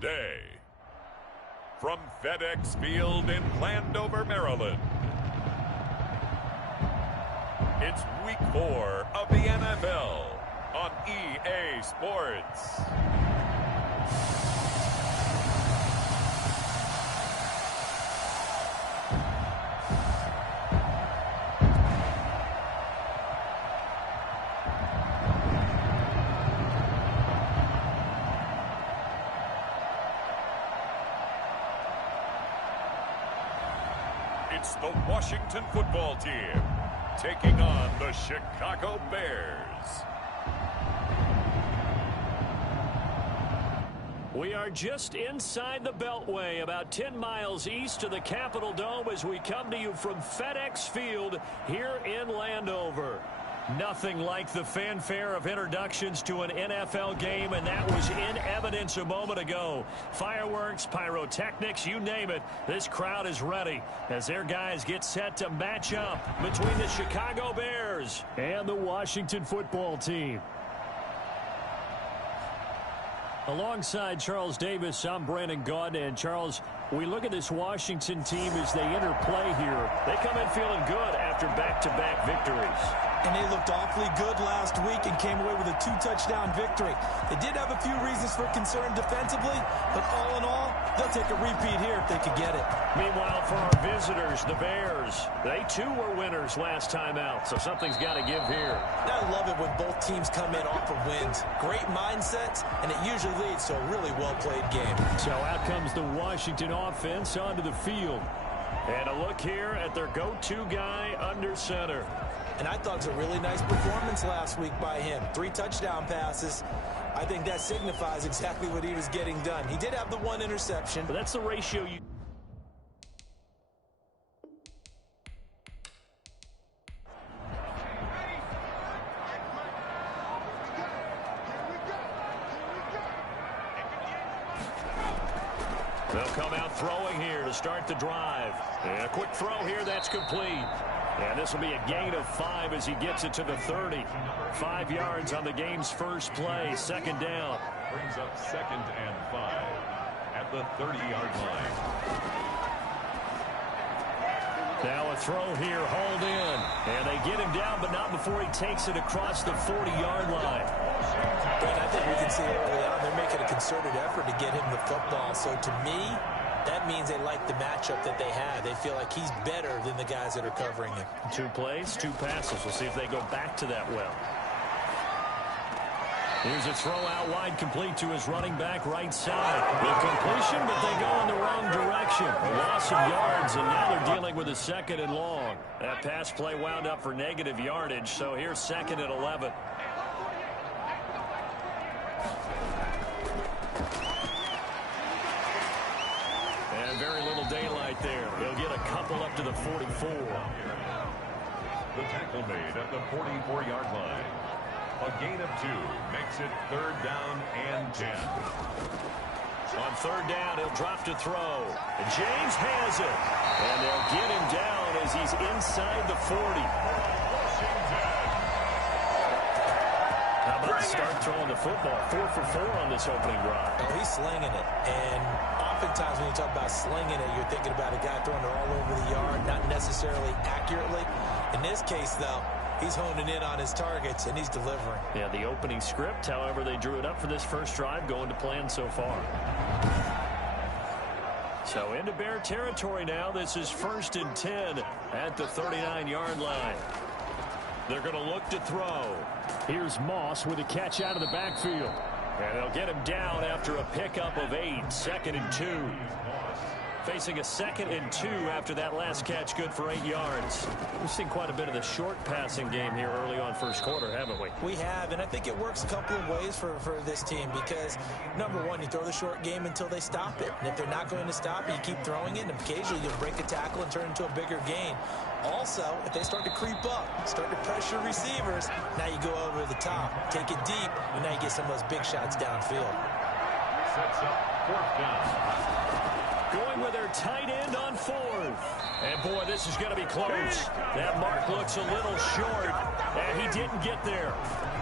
today. From FedEx Field in Landover, Maryland, it's Week 4 of the NFL on EA Sports. It's the Washington football team taking on the Chicago Bears. We are just inside the Beltway, about 10 miles east of the Capitol Dome as we come to you from FedEx Field here in Landover. Nothing like the fanfare of introductions to an NFL game, and that was in evidence a moment ago. Fireworks, pyrotechnics, you name it. This crowd is ready as their guys get set to match up between the Chicago Bears and the Washington football team. Alongside Charles Davis, I'm Brandon Gaudin. And Charles, we look at this Washington team as they interplay here. They come in feeling good after back-to-back victories. And they looked awfully good last week and came away with a 2-touchdown victory. They did have a few reasons for concern defensively, but all in all, they'll take a repeat here if they could get it. Meanwhile, for our visitors, the Bears, they too were winners last time out, so something's got to give here. I love it when both teams come in off of wins. Great mindsets, and it usually leads to a really well-played game. So out comes the Washington offense onto the field. And a look here at their go-to guy under center. And I thought it was a really nice performance last week by him. 3 touchdown passes. I think that signifies exactly what he was getting done. He did have the 1 interception. But that's the ratio you... They'll come out throwing here to start the drive. And a quick throw here, that's complete. And this will be a gain of 5 as he gets it to the 30. 5 yards on the game's first play, second down. Brings up 2nd and 5 at the 30-yard line. Now a throw here, hauled in. And they get him down, but not before he takes it across the 40-yard line. And I think we can see early on they're making a concerted effort to get him the football. So to me, that means they like the matchup that they have. They feel like he's better than the guys that are covering him. 2 plays, 2 passes. We'll see if they go back to that well. Here's a throw out wide, complete to his running back right side. The completion, but they go in the wrong direction. A loss of yards, and now they're dealing with a 2nd and long. That pass play wound up for negative yardage, so here's 2nd and 11. Very little daylight there. He'll get a couple up to the 44. The tackle made at the 44-yard line. A gain of 2 makes it 3rd down and 10. On 3rd down, he'll drop to throw. And James has it. And they'll get him down as he's inside the 40. How about the start throwing the football? 4 for 4 on this opening drive. Oh, he's slinging it. And oftentimes when you talk about slinging it, you're thinking about a guy throwing it all over the yard, not necessarily accurately. In this case, though, he's honing in on his targets, and he's delivering. Yeah, the opening script, however, they drew it up for this first drive, going to plan so far. So into Bear territory now. This is 1st and 10 at the 39-yard line. They're going to look to throw. Here's Moss with a catch out of the backfield. And they'll get him down after a pickup of 8. 2nd and 2. Facing a 2nd and 2 after that last catch, good for 8 yards. We've seen quite a bit of the short passing game here early on first quarter, haven't we? We have, and I think it works a couple of ways for this team because, number one, you throw the short game until they stop it. And if they're not going to stop it, you keep throwing it, and occasionally you'll break a tackle and turn it into a bigger gain. Also, if they start to creep up, start to pressure receivers, now you go over the top, take it deep, and now you get some of those big shots downfield. Sets up 4th down. Going with their tight end on fourth. And, boy, this is going to be close. That mark looks a little short, and he didn't get there.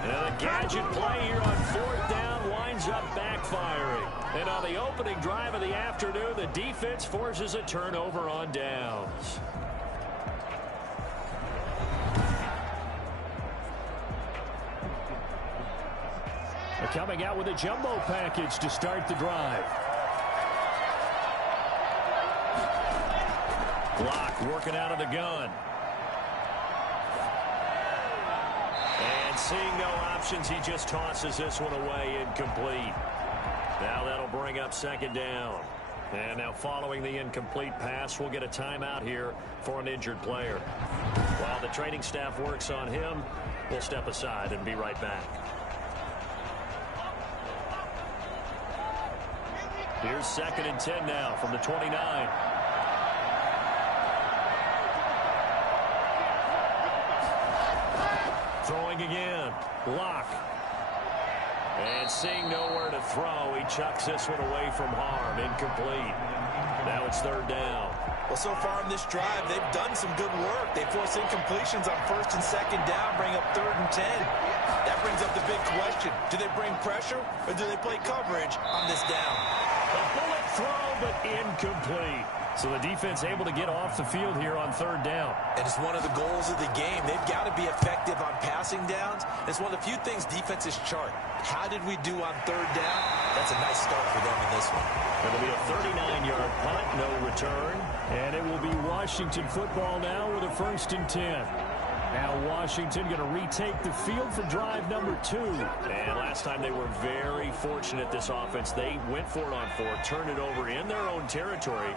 And a gadget play here on fourth down winds up backfiring. And on the opening drive of the afternoon, the defense forces a turnover on downs. They're coming out with a jumbo package to start the drive. Block working out of the gun. And seeing no options, he just tosses this one away, incomplete. Now that'll bring up second down. And now following the incomplete pass, we'll get a timeout here for an injured player. While the training staff works on him, we'll step aside and be right back. Here's 2nd and 10 now from the 29. Throwing again. Lock. And seeing nowhere to throw, he chucks this one away from harm. Incomplete. Now it's 3rd down. Well, so far in this drive, they've done some good work. They force incompletions on 1st and 2nd down, bring up 3rd and 10. That brings up the big question. Do they bring pressure or do they play coverage on this down? A bullet throw, but incomplete. So the defense able to get off the field here on 3rd down. And it's one of the goals of the game. They've got to be effective on passing downs. It's one of the few things defenses chart. How did we do on 3rd down? That's a nice start for them in this one. It'll be a 39-yard punt, no return. And it will be Washington football now with a 1st and 10. Now Washington going to retake the field for drive number 2. And last time they were very fortunate, this offense. They went for it on 4, turned it over in their own territory,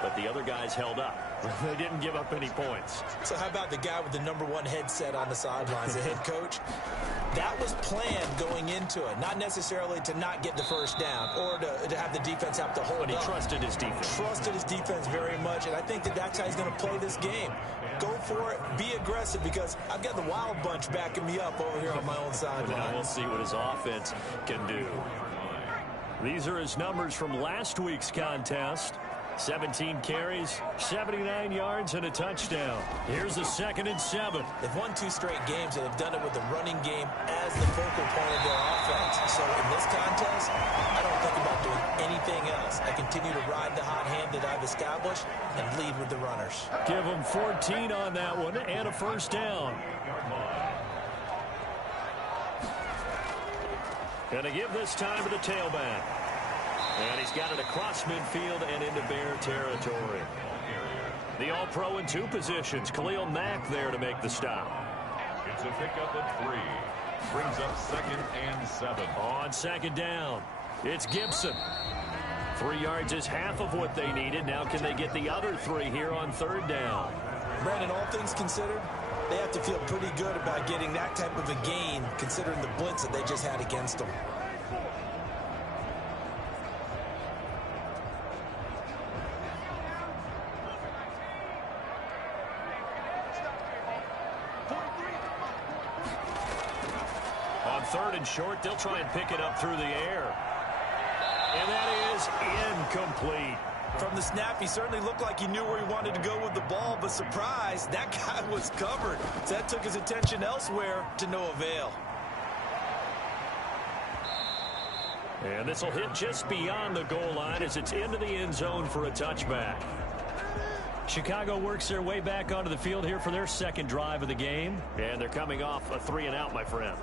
but the other guys held up. They didn't give up any points. So how about the guy with the number 1 headset on the sidelines, the head coach? That was planned going into it, not necessarily to not get the 1st down or to have the defense have to hold up. But he trusted his defense. Trusted his defense very much, and I think that's how he's going to play this game. Go for it, be aggressive, because I've got the wild bunch backing me up over here on my own sideline. Now we'll see what his offense can do. These are his numbers from last week's contest. 17 carries, 79 yards, and a touchdown. Here's the 2nd and 7. They've won 2 straight games, and they've done it with the running game as the focal point of their offense. So in this contest, I don't think about doing anything else. I continue to ride the hot hand that I've established and lead with the runners. Give them 14 on that one and a 1st down. Gonna give this time to the tailback. And he's got it across midfield and into Bear territory. The All-Pro in 2 positions. Khalil Mack there to make the stop. It's a pickup at 3. Brings up 2nd and 7. On 2nd down, it's Gibson. 3 yards is half of what they needed. Now can they get the other 3 here on 3rd down? Brandon, all things considered, they have to feel pretty good about getting that type of a gain, considering the blitz that they just had against them. On 3rd and short, they'll try and pick it up through the air. And that is incomplete. From the snap, he certainly looked like he knew where he wanted to go with the ball, but surprise, that guy was covered. So that took his attention elsewhere to no avail. And this will hit just beyond the goal line as it's into the end zone for a touchback. Chicago works their way back onto the field here for their 2nd drive of the game. And they're coming off a 3-and-out, my friend.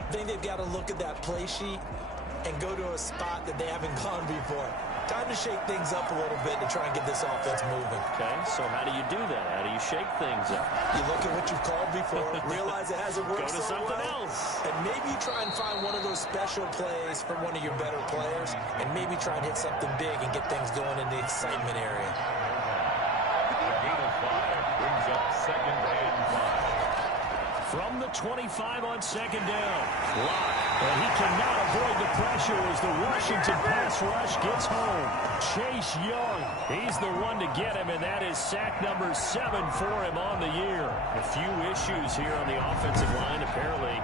I think they've got to look at that play sheet and go to a spot that they haven't gone before. Time to shake things up a little bit to try and get this offense moving. Okay, so how do you do that? How do you shake things up? You look at what you've called before, realize it hasn't worked Go to so something well, else. and maybe try and find one of those special plays from one of your better players, and maybe try and hit something big and get things going in the excitement area. A gain of 5 brings up 2nd and 5. From the 25 on 2nd down. Lock. And he cannot avoid the pressure as the Washington pass rush gets home. Chase Young, he's the one to get him, and that is sack number 7 for him on the year. A few issues here on the offensive line. Apparently,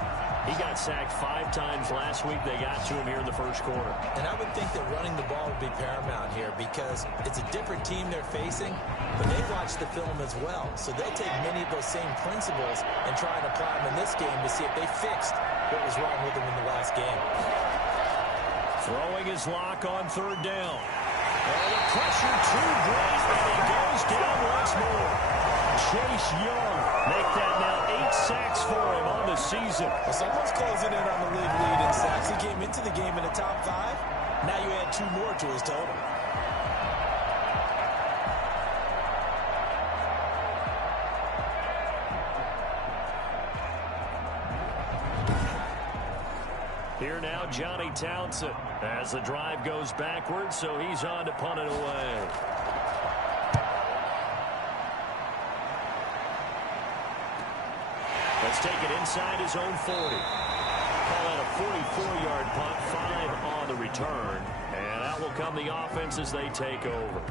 He got sacked 5 times last week. They got to him here in the first quarter. And I would think that running the ball would be paramount here because it's a different team they're facing, but they watch the film as well. So they'll take many of those same principles and try and apply them in this game to see if they fixed what was wrong with them in the last game. Throwing his lock on 3rd down. Oh, the pressure too great, and he goes down once more. Chase Young make that now 8 sacks for him on the season. Well, someone's closing in on the league lead in sacks. He came into the game in the top 5. Now you add 2 more to his total. Here now, Johnny Townsend as the drive goes backwards, so he's on to punt it away. Let's take it inside his own 40. Call that a 44-yard punt, 5 on the return. And out will come the offense as they take over.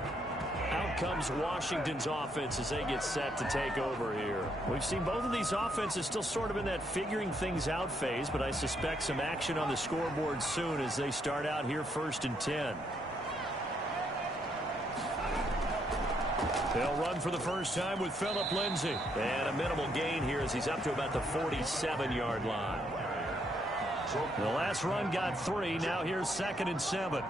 Out comes Washington's offense as they get set to take over here. We've seen both of these offenses still sort of in that figuring things out phase, but I suspect some action on the scoreboard soon as they start out here 1st and 10. They'll run for the first time with Phillip Lindsay. And a minimal gain here as he's up to about the 47-yard line. The last run got 3. Now here's 2nd and 7.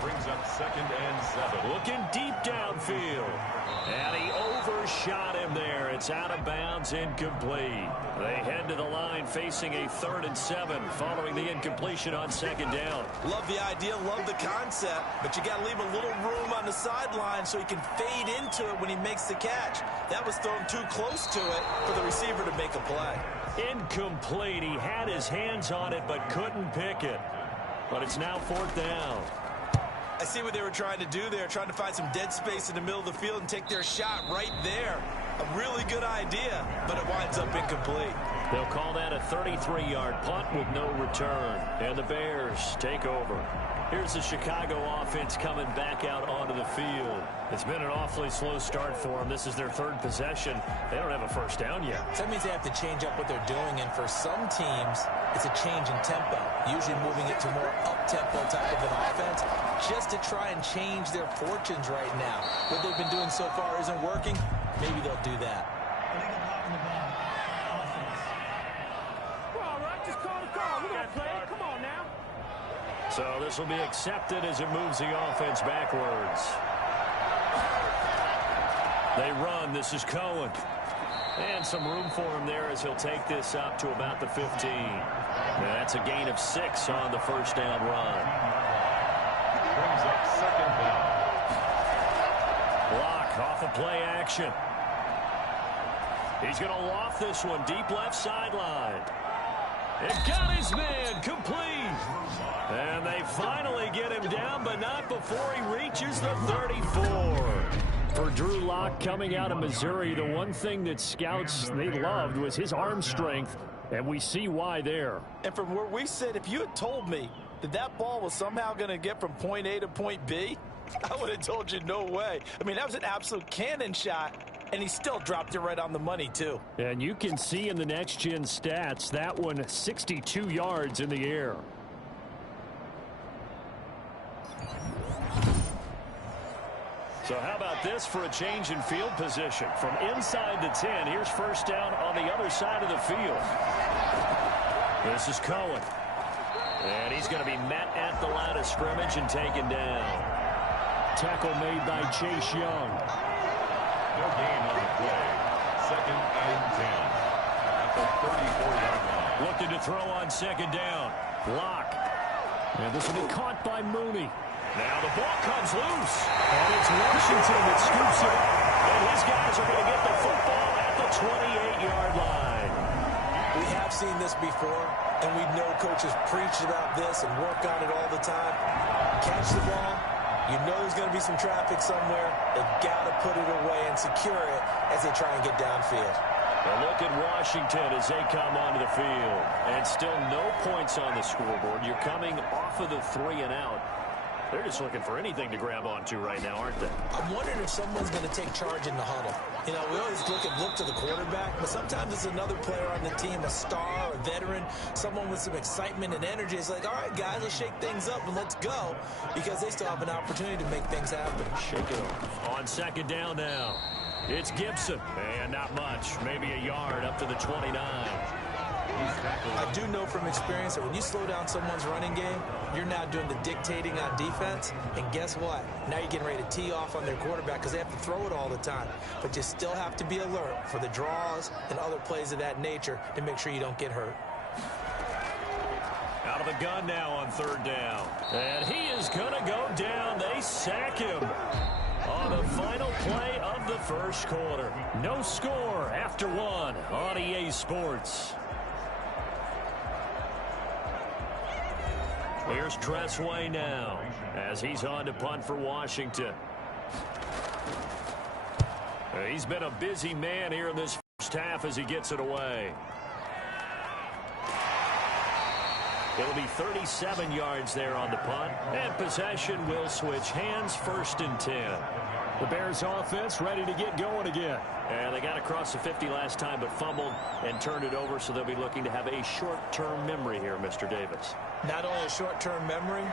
Brings up 2nd and 7. Looking deep downfield. And he overshot him there. It's out of bounds, incomplete. They head to the line facing a 3rd and 7 following the incompletion on 2nd down. Love the idea, love the concept, but you got to leave a little room on the sideline so he can fade into it when he makes the catch. That was thrown too close to it for the receiver to make a play. Incomplete. He had his hands on it but couldn't pick it. But it's now 4th down. I see what they were trying to do there, trying to find some dead space in the middle of the field and take their shot right there. A really good idea, but it winds up incomplete. They'll call that a 33-yard punt with no return. And the Bears take over. Here's the Chicago offense coming back out onto the field. It's been an awfully slow start for them. This is their 3rd possession. They don't have a first down yet. So that means they have to change up what they're doing, and for some teams, it's a change in tempo, usually moving it to more up-tempo type of an offense, just to try and change their fortunes right now. What they've been doing so far isn't working. Maybe they'll do that. So this will be accepted as it moves the offense backwards. They run. This is Cohen. And some room for him there as he'll take this up to about the 15. Now that's a gain of 6 on the first down run. Brings up 2nd down. Block off a play action. He's going to loft this one deep left sideline. It got his man complete. And they finally get him down, but not before he reaches the 34. For Drew Lock coming out of Missouri, the one thing that scouts they loved was his arm strength, and we see why there. And from where we sit, if you had told me that that ball was somehow going to get from point A to point B, I would have told you no way. I mean, that was an absolute cannon shot, and he still dropped it right on the money, too. And you can see in the next-gen stats, that one 62 yards in the air. So how about this for a change in field position? From inside the 10, here's first down on the other side of the field. This is Cohen. And he's going to be met at the line of scrimmage and taken down. Tackle made by Chase Young. No gain on the play. 2nd and 10. At the 34-yard line. Looking to throw on 2nd down. Lock. And this will be caught by Mooney. Now the ball comes loose. And it's Washington that scoops it up. And his guys are going to get the football at the 28-yard line. We have seen this before, and we know coaches preach about this and work on it all the time. Catch the ball. You know there's going to be some traffic somewhere. They've got to put it away and secure it as they try and get downfield. Well, look at Washington as they come onto the field. And still no points on the scoreboard. You're coming off of the 3 and out. They're just looking for anything to grab onto right now, aren't they? I'm wondering if someone's going to take charge in the huddle. You know, we always look to the quarterback, but sometimes it's another player on the team, a star, a veteran, someone with some excitement and energy. It's like, all right, guys, let's shake things up and let's go, because they still have an opportunity to make things happen. Shake it up. On second down now, it's Gibson. And not much, maybe a yard up to the 29. I do know from experience that when you slow down someone's running game, you're now doing the dictating on defense. And guess what? Now you're getting ready to tee off on their quarterback because they have to throw it all the time. But you still have to be alert for the draws and other plays of that nature to make sure you don't get hurt. Out of the gun now on third down. And he is going to go down. They sack him on the final play of the first quarter. No score after one on EA Sports. Here's Tressway now as he's on to punt for Washington. He's been a busy man here in this first half as he gets it away. It'll be 37 yards there on the punt, and possession will switch hands, 1st and 10. The Bears offense ready to get going again. And they got across the 50 last time but fumbled and turned it over, so they'll be looking to have a short-term memory here, Mr. Davis. Not only a short-term memory,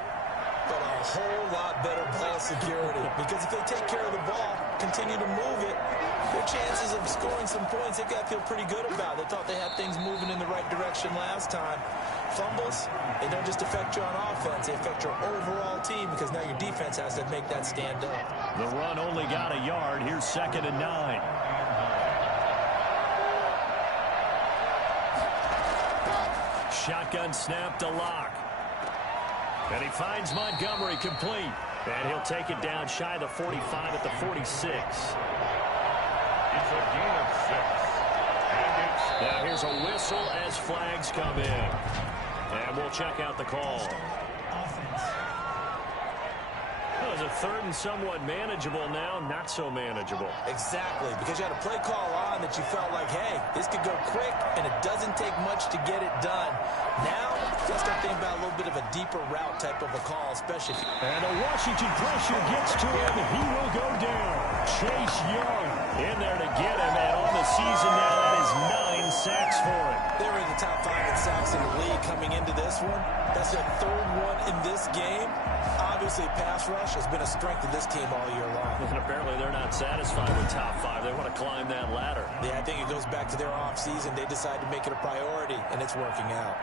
but a whole lot better ball security. Because if they take care of the ball, continue to move it, their chances of scoring some points, they've got to feel pretty good about. They thought they had things moving in the right direction last time. Fumbles, they don't just affect you on offense, they affect your overall team because now your defense has to make that stand up. The run only got a yard. Here's 2nd and 9. Shotgun snap to Locke. And he finds Montgomery complete. And he'll take it down shy of the 45 at the 46. It's a gain of 6. Now here's a whistle as flags come in. And we'll check out the call. Well, it's a 3rd and somewhat manageable now, not so manageable. Exactly, because you had a play call on that you felt like, hey, this could go quick, and it doesn't take much to get it done. Now, just start thinking about a little bit of a deeper route type of a call, especially if you... And a Washington pressure gets to him. He will go down. Chase Young in there to get him, and on the season now, that is 9 sacks for him. They were in the top 5 in sacks in the league coming into this one. That's their 3rd one in this game. Obviously, pass rush has been a strength of this team all year long. And apparently they're not satisfied with top 5. They want to climb that ladder. Yeah, I think it goes back to their offseason. They decided to make it a priority, and it's working out.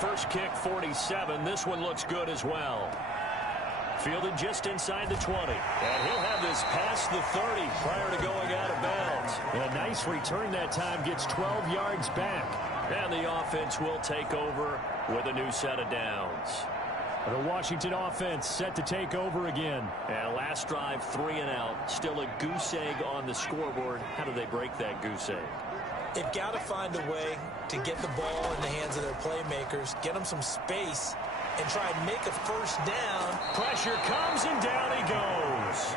First kick, 47. This one looks good as well. Fielded just inside the 20. And he'll have this past the 30 prior to going out of bounds. And a nice return that time, gets 12 yards back. And the offense will take over with a new set of downs. The Washington offense set to take over again. And last drive, 3 and out. Still a goose egg on the scoreboard. How do they break that goose egg? They've got to find a way to get the ball in the hands of their playmakers, get them some space, and try and make a first down. Pressure comes, and down he goes.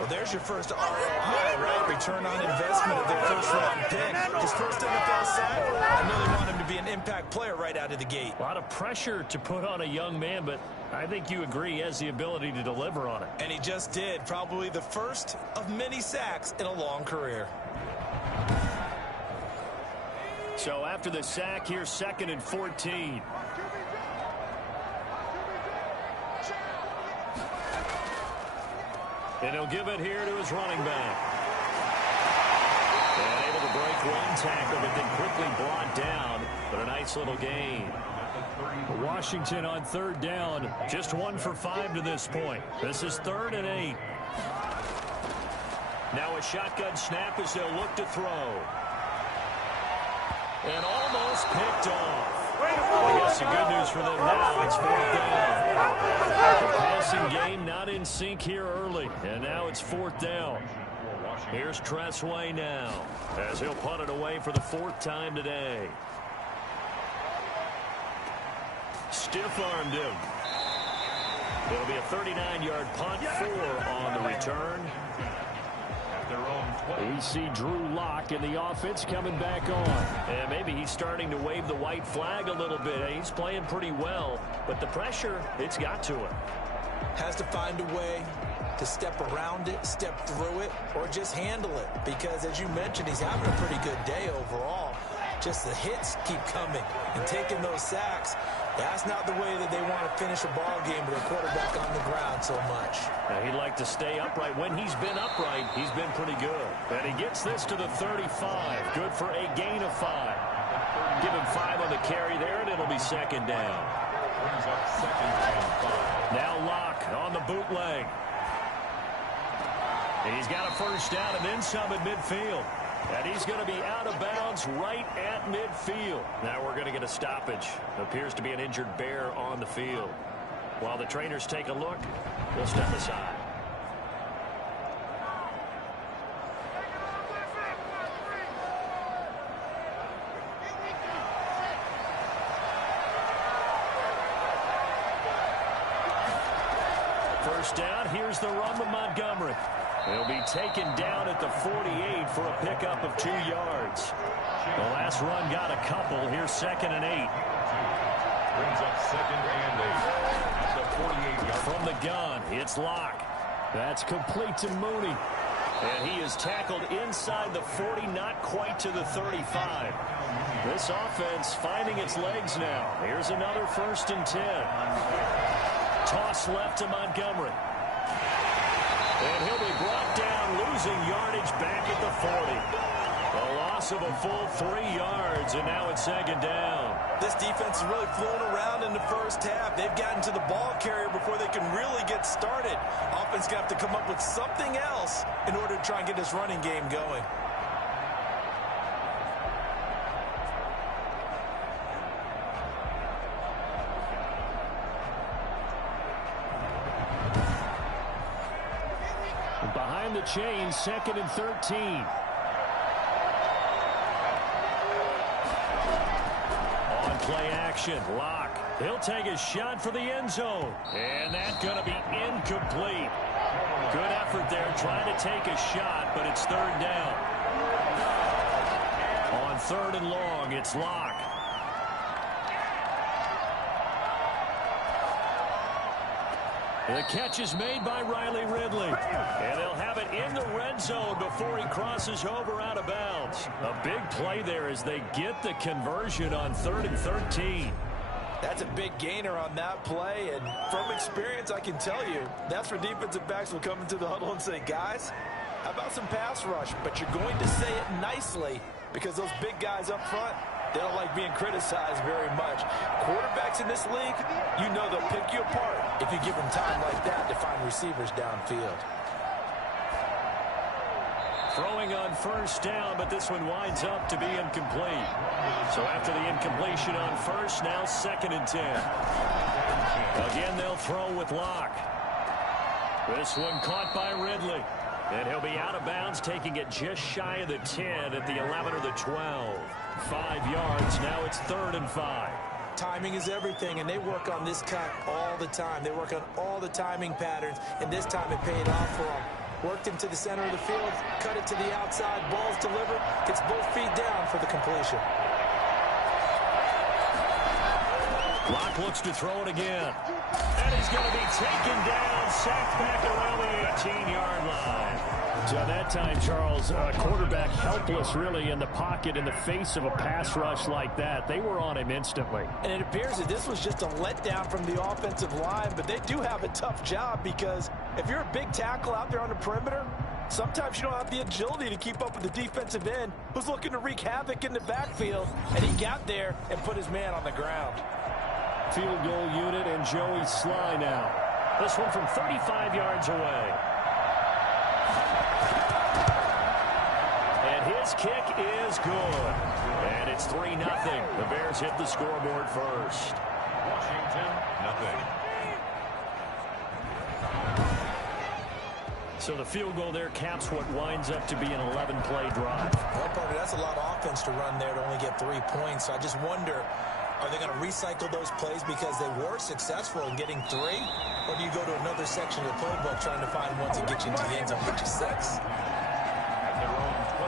Well, there's your first ROI, right? Return on investment of their first-round pick. His first NFL sack. I know they want him to be an impact player right out of the gate. A lot of pressure to put on a young man, but I think you agree he has the ability to deliver on it. And he just did. Probably the first of many sacks in a long career. So after the sack, here's 2nd and 14. And he'll give it here to his running back. And able to break one tackle, but then quickly brought down. But a nice little gain. Washington on 3rd down. Just 1 for 5 to this point. This is 3rd and 8. Now a shotgun snap as they'll look to throw. And almost picked off. I guess the good news for them now, it's 4th down. The passing game not in sync here early, and now it's 4th down. Here's Tressway now, as he'll punt it away for the 4th time today. Stiff-armed him. It'll be a 39-yard punt, 4 on the return. At their own 20. We see Drew Lock and the offense coming back on. And maybe he's starting to wave the white flag a little bit. He's playing pretty well, but the pressure, it's got to him. Has to find a way to step around it, step through it, or just handle it. Because, as you mentioned, he's having a pretty good day overall. Just the hits keep coming and taking those sacks. That's not the way that they want to finish a ball game with a quarterback on the ground so much. Now, he'd like to stay upright. When he's been upright, he's been pretty good. And he gets this to the 35. Good for a gain of 5. Give him 5 on the carry there, and it'll be second down. Brings up second and 5. Now Locke on the bootleg. And he's got a first down and then some at midfield. And he's going to be out of bounds right at midfield. Now we're going to get a stoppage. Appears to be an injured bear on the field. While the trainers take a look, we'll step aside. First down, here's the run with Montgomery. He'll be taken down at the 48 for a pickup of 2 yards. The last run got a couple. Here's second and 8. Brings up second and 8 at the 48-yard. From the gun, it's Locke. That's complete to Mooney. And he is tackled inside the 40, not quite to the 35. This offense finding its legs now. Here's another first and 10. Toss left to Montgomery. And he'll be brought down, losing yardage back at the 40. A loss of a full 3 yards, and now it's second down. This defense is really flown around in the first half. They've gotten to the ball carrier before they can really get started. Offense going to have to come up with something else in order to try and get this running game going. Behind the chains, second and 13. On play action, Locke. He'll take a shot for the end zone. And that's going to be incomplete. Good effort there trying to take a shot, but it's third down. On third and long, it's Locke. The catch is made by Riley Ridley. And they'll have it in the red zone before he crosses over out of bounds. A big play there as they get the conversion on third and 13. That's a big gainer on that play, and from experience, I can tell you, that's where defensive backs will come into the huddle and say, guys, how about some pass rush? But you're going to say it nicely because those big guys up front, they don't like being criticized very much. Quarterbacks in this league, you know they'll pick you apart if you give them time like that to find receivers downfield. Throwing on first down, but this one winds up to be incomplete. So after the incompletion on first, now second and 10. Again, they'll throw with Locke. This one caught by Ridley. And he'll be out of bounds, taking it just shy of the 10 at the 11 or the 12. 5 yards. Now it's third and 5. Timing is everything, and they work on this cut all the time. They work on all the timing patterns, and this time it paid off for them. Worked him to the center of the field, cut it to the outside, ball's delivered, gets both feet down for the completion. Locke looks to throw it again. And he's going to be taken down, sacked back around the 18-yard line. So that time, Charles, quarterback helpless really in the pocket in the face of a pass rush like that. They were on him instantly. And it appears that this was just a letdown from the offensive line, but they do have a tough job because if you're a big tackle out there on the perimeter, sometimes you don't have the agility to keep up with the defensive end who's looking to wreak havoc in the backfield, and he got there and put his man on the ground. Field goal unit and Joey Sly now. This one from 35 yards away. And his kick is good. And it's 3-0. The Bears hit the scoreboard first. Washington, nothing. So the field goal there caps what winds up to be an 11-play drive. Well, partner, that's a lot of offense to run there to only get 3 points. So I just wonder, are they going to recycle those plays because they were successful in getting 3? Or do you go to another section of the playbook trying to find ones that get you into the end zone, get you 6? At their own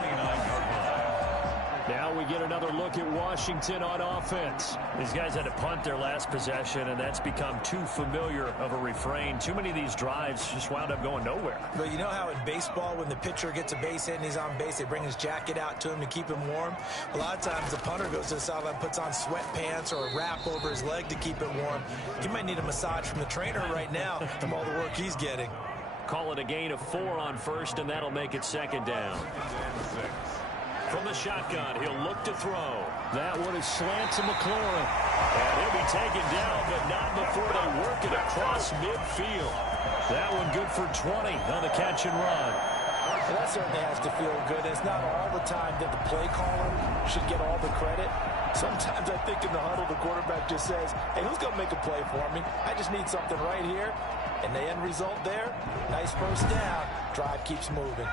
we get another look at Washington on offense. These guys had to punt their last possession, and that's become too familiar of a refrain. Too many of these drives just wound up going nowhere. But you know how in baseball, when the pitcher gets a base hit and he's on base, they bring his jacket out to him to keep him warm? A lot of times the punter goes to the sideline, puts on sweatpants or a wrap over his leg to keep it warm. He might need a massage from the trainer right now from all the work he's getting. Call it a gain of 4 on first, and that'll make it second down. From the shotgun, he'll look to throw. That one is slant to McLaurin. And he'll be taken down, but not before they work it across midfield. That one good for 20 on the catch and run. Well, that certainly has to feel good. It's not all the time that the play caller should get all the credit. Sometimes I think in the huddle, the quarterback just says, hey, who's going to make a play for me? I just need something right here. And the end result there, nice first down. Drive keeps moving.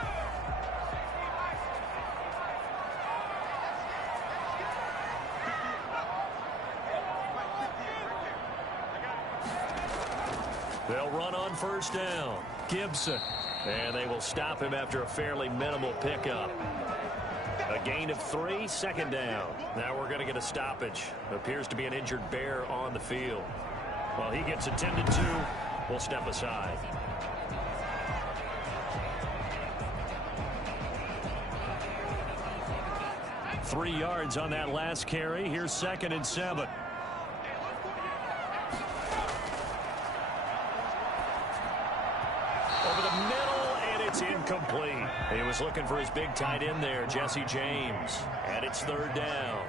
They'll run on first down. Gibson. And they will stop him after a fairly minimal pickup. A gain of 3, second down. Now we're going to get a stoppage. Appears to be an injured Bear on the field. While he gets attended to, we'll step aside. Three yards on that last carry. Here's 2nd and 7. Over the middle, and it's incomplete. He was looking for his big tight end there, Jesse James. And it's 3rd down.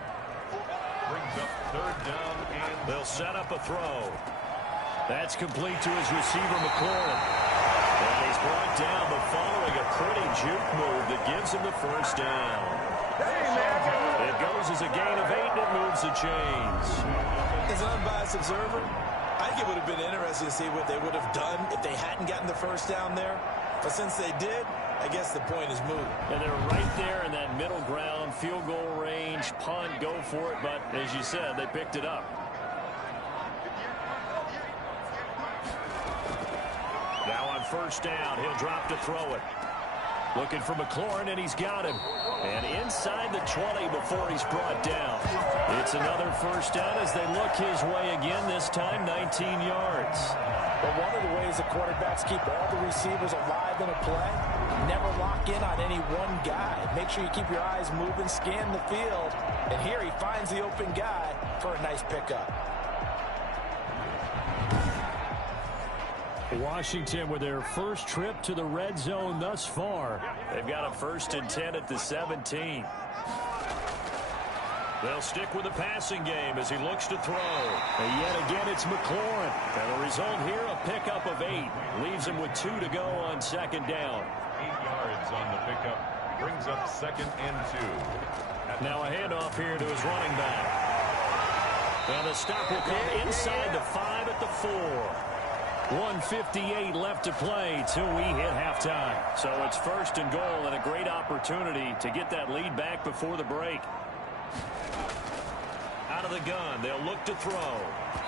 Brings up 3rd down, and they'll set up a throw. That's complete to his receiver, McLaurin. And he's brought down, but following a pretty juke move that gives him the first down. It goes as a gain of 8, and it moves the chains. As an unbiased observer, I think it would have been interesting to see what they would have done if they hadn't gotten the first down there. But since they did, I guess the point is moot. And they're right there in that middle ground, field goal range, punt, go for it. But as you said, they picked it up. Now on first down, he'll drop to throw it. Looking for McLaurin, and he's got him. And inside the 20 before he's brought down. It's another first down as they look his way again, this time 19 yards. But one of the ways the quarterbacks keep all the receivers alive in a play, never lock in on any one guy. Make sure you keep your eyes moving, scan the field. And here he finds the open guy for a nice pickup. Washington with their first trip to the red zone thus far. They've got a 1st and 10 at the 17. They'll stick with the passing game as he looks to throw. And yet again, it's McLaurin. And the result here, a pickup of 8. Leaves him with 2 to go on 2nd down. 8 yards on the pickup. Brings up 2nd and 2. Now a handoff here to his running back. And the stop will come inside the 5 at the 4. 1:58 left to play till we hit halftime. So it's 1st and goal and a great opportunity to get that lead back before the break. Out of the gun, they'll look to throw.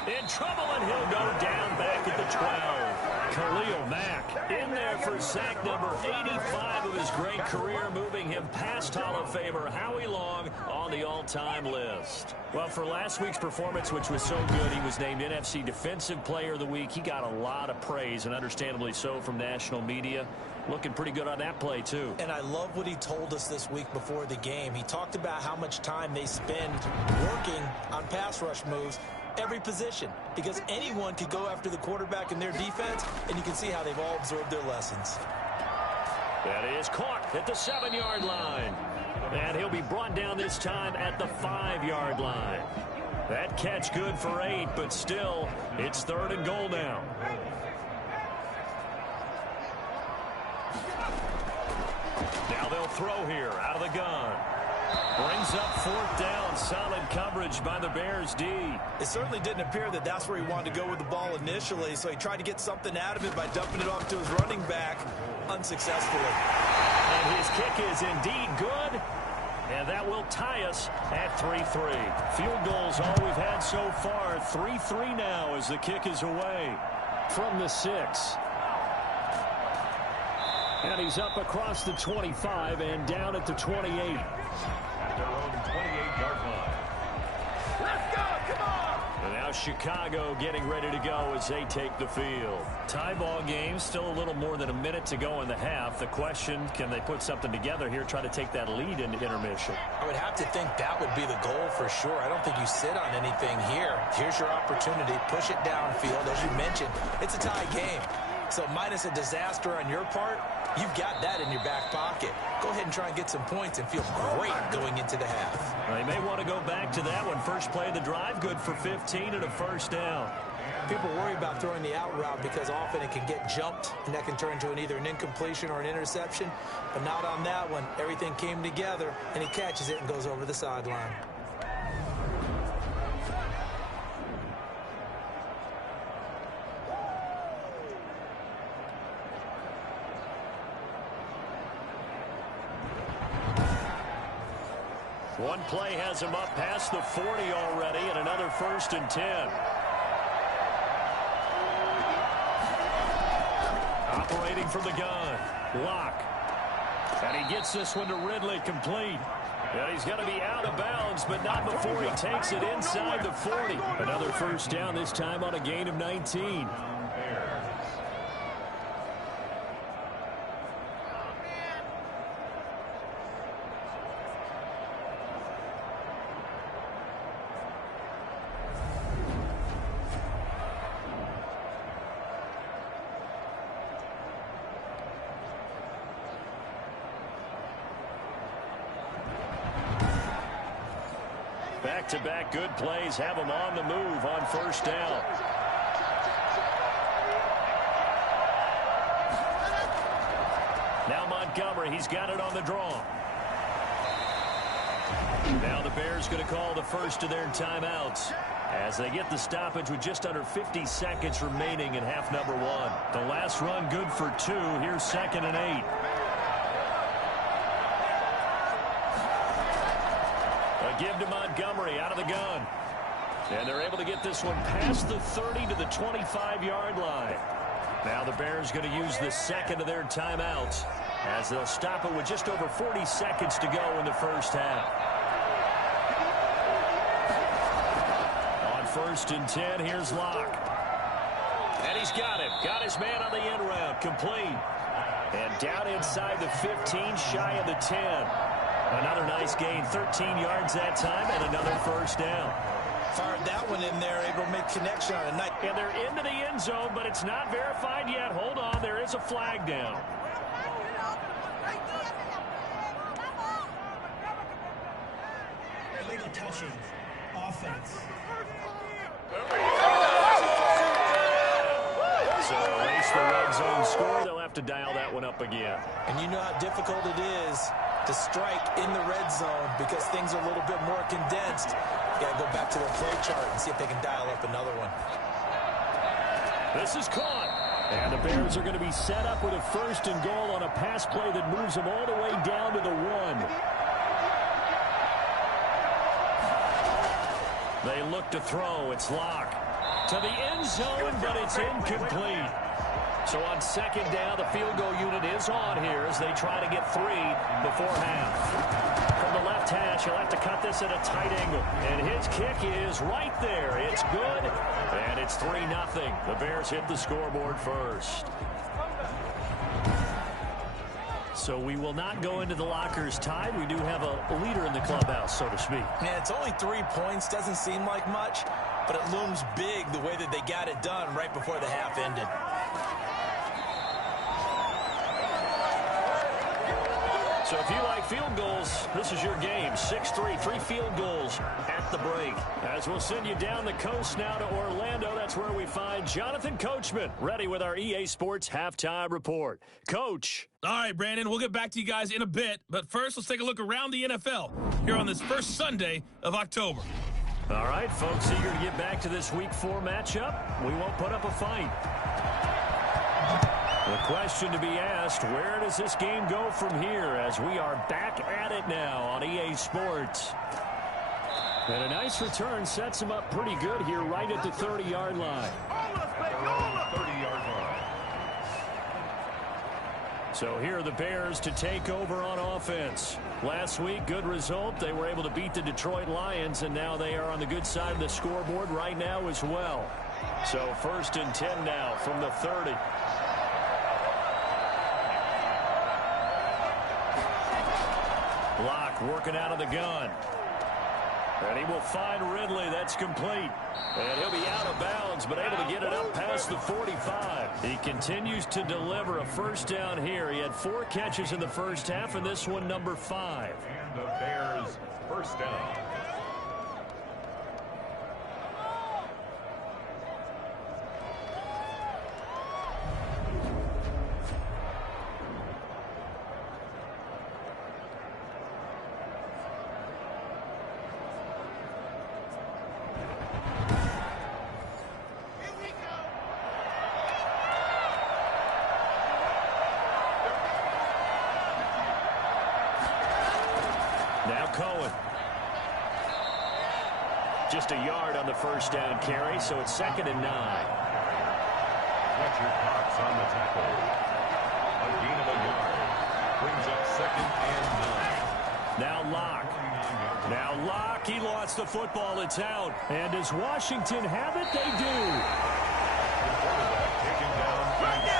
In trouble, and he'll go down back at the 12. Khalil Mack in there for sack number 85 of his great career, moving him past Hall of Famer Howie Long on the all-time list. Well, for last week's performance, which was so good, he was named NFC Defensive Player of the Week. He got a lot of praise, and understandably so, from national media. Looking pretty good on that play, too. And I love what he told us this week before the game. He talked about how much time they spend working on pass rush moves, every position, because anyone could go after the quarterback in their defense, and you can see how they've all absorbed their lessons. That is caught at the 7-yard line. And he'll be brought down this time at the 5-yard line. That catch good for 8, but still, it's 3rd and goal now. Now they'll throw here out of the gun. Brings up 4th down. Solid coverage by the Bears D. It certainly didn't appear that that's where he wanted to go with the ball initially, so he tried to get something out of it by dumping it off to his running back unsuccessfully. And his kick is indeed good. And that will tie us at 3-3. Field goals all we've had so far. 3-3 now as the kick is away from the 6. And he's up across the 25 and down at the 28. At their own 28 28-yard line. Let's go, come on! And now Chicago getting ready to go as they take the field. Tie ball game, still a little more than a minute to go in the half. The question, can they put something together here, try to take that lead into intermission? I would have to think that would be the goal for sure. I don't think you sit on anything here. Here's your opportunity. Push it downfield. As you mentioned, it's a tie game. So minus a disaster on your part, you've got that in your back pocket. Go ahead and try and get some points and feel great going into the half. They may want to go back to that one. First play of the drive, good for 15 and a first down. People worry about throwing the out route because often it can get jumped, and that can turn into either an incompletion or an interception. But not on that one. Everything came together, and he catches it and goes over the sideline. One play has him up past the 40 already, and another 1st and 10. Operating from the gun, Locke. And he gets this one to Ridley, complete. And he's going to be out of bounds, but not before he takes it inside the 40. Another first down, this time on a gain of 19. Back-to-back good plays have him on the move on first down. Now Montgomery, he's got it on the draw. Now the Bears going to call the first of their timeouts as they get the stoppage with just under 50 seconds remaining in half number 1. The last run good for 2. Here's 2nd and 8. Give to Montgomery out of the gun. And they're able to get this one past the 30 to the 25-yard line. Now the Bears going to use the second of their timeouts as they'll stop it with just over 40 seconds to go in the first half. On 1st and 10, here's Locke. And he's got it. Got his man on the end route. Complete. And down inside the 15, shy of the 10. Another nice gain, 13 yards that time, and another first down. Fired that one in there, able to make connection on a night. And they're into the end zone, but it's not verified yet. Hold on, there is a flag down. Illegal touching, offense. So erase the red zone score. They'll have to dial that one up again. And you know how difficult it is to strike in the red zone because things are a little bit more condensed. You got to go back to their play chart and see if they can dial up another one. This is caught. And the Bears are going to be set up with a 1st and goal on a pass play that moves them all the way down to the 1. They look to throw. It's Locke. To the end zone, but it's incomplete. So on 2nd down, the field goal unit is on here as they try to get 3 before half. From the left hash, he'll have to cut this at a tight angle. And his kick is right there. It's good, and it's 3-0. The Bears hit the scoreboard first. So we will not go into the lockers tied. We do have a leader in the clubhouse, so to speak. Yeah, it's only 3 points. Doesn't seem like much, but it looms big the way that they got it done right before the half ended. So if you like field goals, this is your game. 6-3, 3 field goals at the break. As we'll send you down the coast now to Orlando, that's where we find Jonathan Coachman, ready with our EA Sports Halftime Report. Coach. All right, Brandon, we'll get back to you guys in a bit. But first, let's take a look around the NFL here on this first Sunday of October. All right, folks, eager to get back to this Week 4 matchup. We won't put up a fight. The question to be asked, where does this game go from here as we are back at it now on EA Sports? And a nice return sets him up pretty good here right at the 30-yard line. 30-yard line. So here are the Bears to take over on offense. Last week, good result. They were able to beat the Detroit Lions, and now they are on the good side of the scoreboard right now as well. So 1st and 10 now from the 30. Locke working out of the gun. And he will find Ridley. That's complete. And he'll be out of bounds, but able to get it up past the 45. He continues to deliver a first down here. He had 4 catches in the first half, and this one number 5. And the Bears first down. Now Cohen. Just a yard on the first down carry, so it's 2nd and 9. Fletcher Cox on the tackle. A gain of a yard. Brings up 2nd and 9. Now Locke. Now Locke. He lost the football. It's out. And does Washington have it? They do. The quarterback taken down and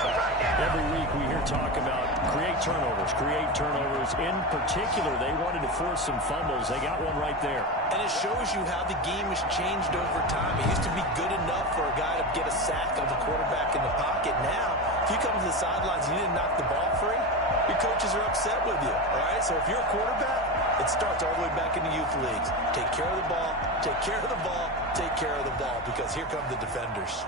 sacked. Every week we hear talk about create turnovers. In particular, they wanted to force some fumbles. They got one right there. And it shows you how the game has changed over time. It used to be good enough for a guy to get a sack of a quarterback in the pocket. Now, if you come to the sidelines and you didn't knock the ball free, your coaches are upset with you, all right? So if you're a quarterback, it starts all the way back in the youth leagues. Take care of the ball, take care of the ball, take care of the ball, because here come the defenders.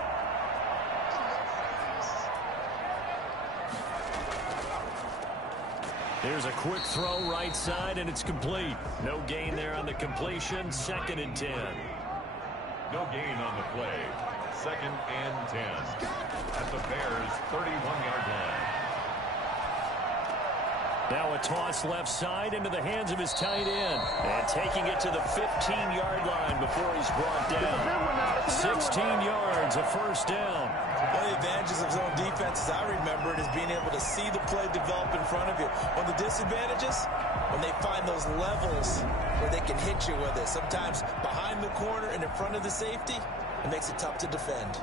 Here's a quick throw right side, and it's complete. No gain there on the completion. 2nd and 10. No gain on the play. 2nd and 10. At the Bears' 31-yard line. Now a toss left side into the hands of his tight end. And taking it to the 15-yard line before he's brought down. 16 yards, a first down. One of the advantages of zone defenses, I remember it, is being able to see the play develop in front of you. One of the disadvantages, when they find those levels where they can hit you with it, sometimes behind the corner and in front of the safety, it makes it tough to defend.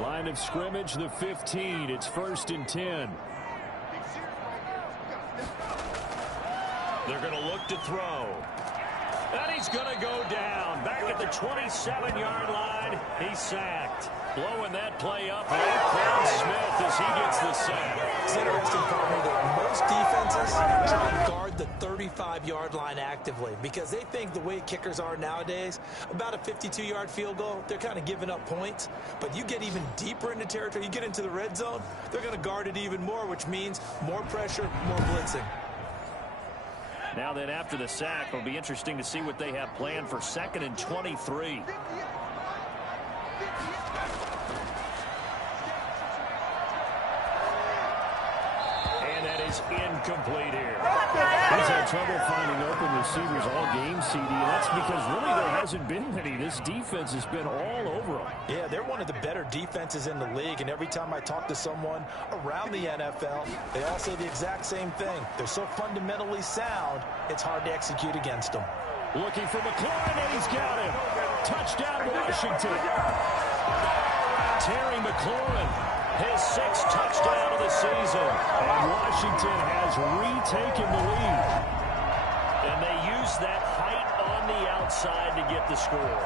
Line of scrimmage, the 15. It's 1st and 10. They're going to look to throw. And he's going to go down. Back at the 27-yard line. He's sacked. Blowing that play up. And Smith as he gets the sack. It's interesting, partner, that most defenses try and guard the 35-yard line actively because they think the way kickers are nowadays, about a 52-yard field goal, they're kind of giving up points. But you get even deeper into territory, you get into the red zone, they're going to guard it even more, which means more pressure, more blitzing. Now then, after the sack, it'll be interesting to see what they have planned for 2nd and 23. And that is incomplete here. He's had trouble finding open receivers all game, CD. That's because really there hasn't been many. This defense has been all over them. Yeah, they're one of the better defenses in the league, and every time I talk to someone around the NFL, they all say the exact same thing. They're so fundamentally sound, it's hard to execute against them. Looking for McLaurin, and he's got him. Touchdown, Washington. Terry McLaurin, his 6th touchdown of the season. And Washington has retaken the lead. And they use that height on the outside to get the score.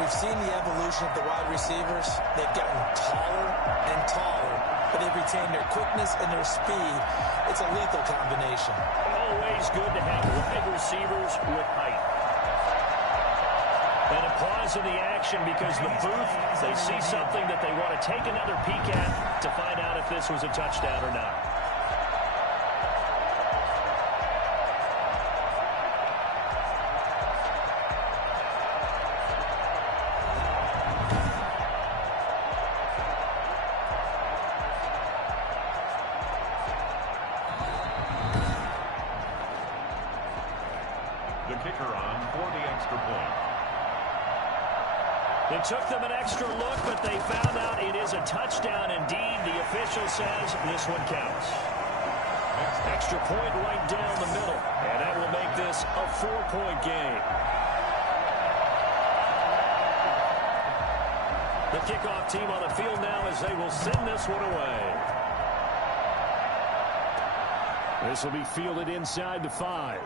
We've seen the evolution of the wide receivers. They've gotten taller and taller, but they've retained their quickness and their speed. It's a lethal combination. Always good to have wide receivers with height. And a pause in the action because the booth, they see something that they want to take another peek at to find out if this was a touchdown or not. The kicker on for the extra point. The took them an extra look, but they found out it is a touchdown indeed. The official says this one counts. Extra point right down the middle, and that will make this a 4-point game. The kickoff team on the field now as they will send this one away. This will be fielded inside the 5.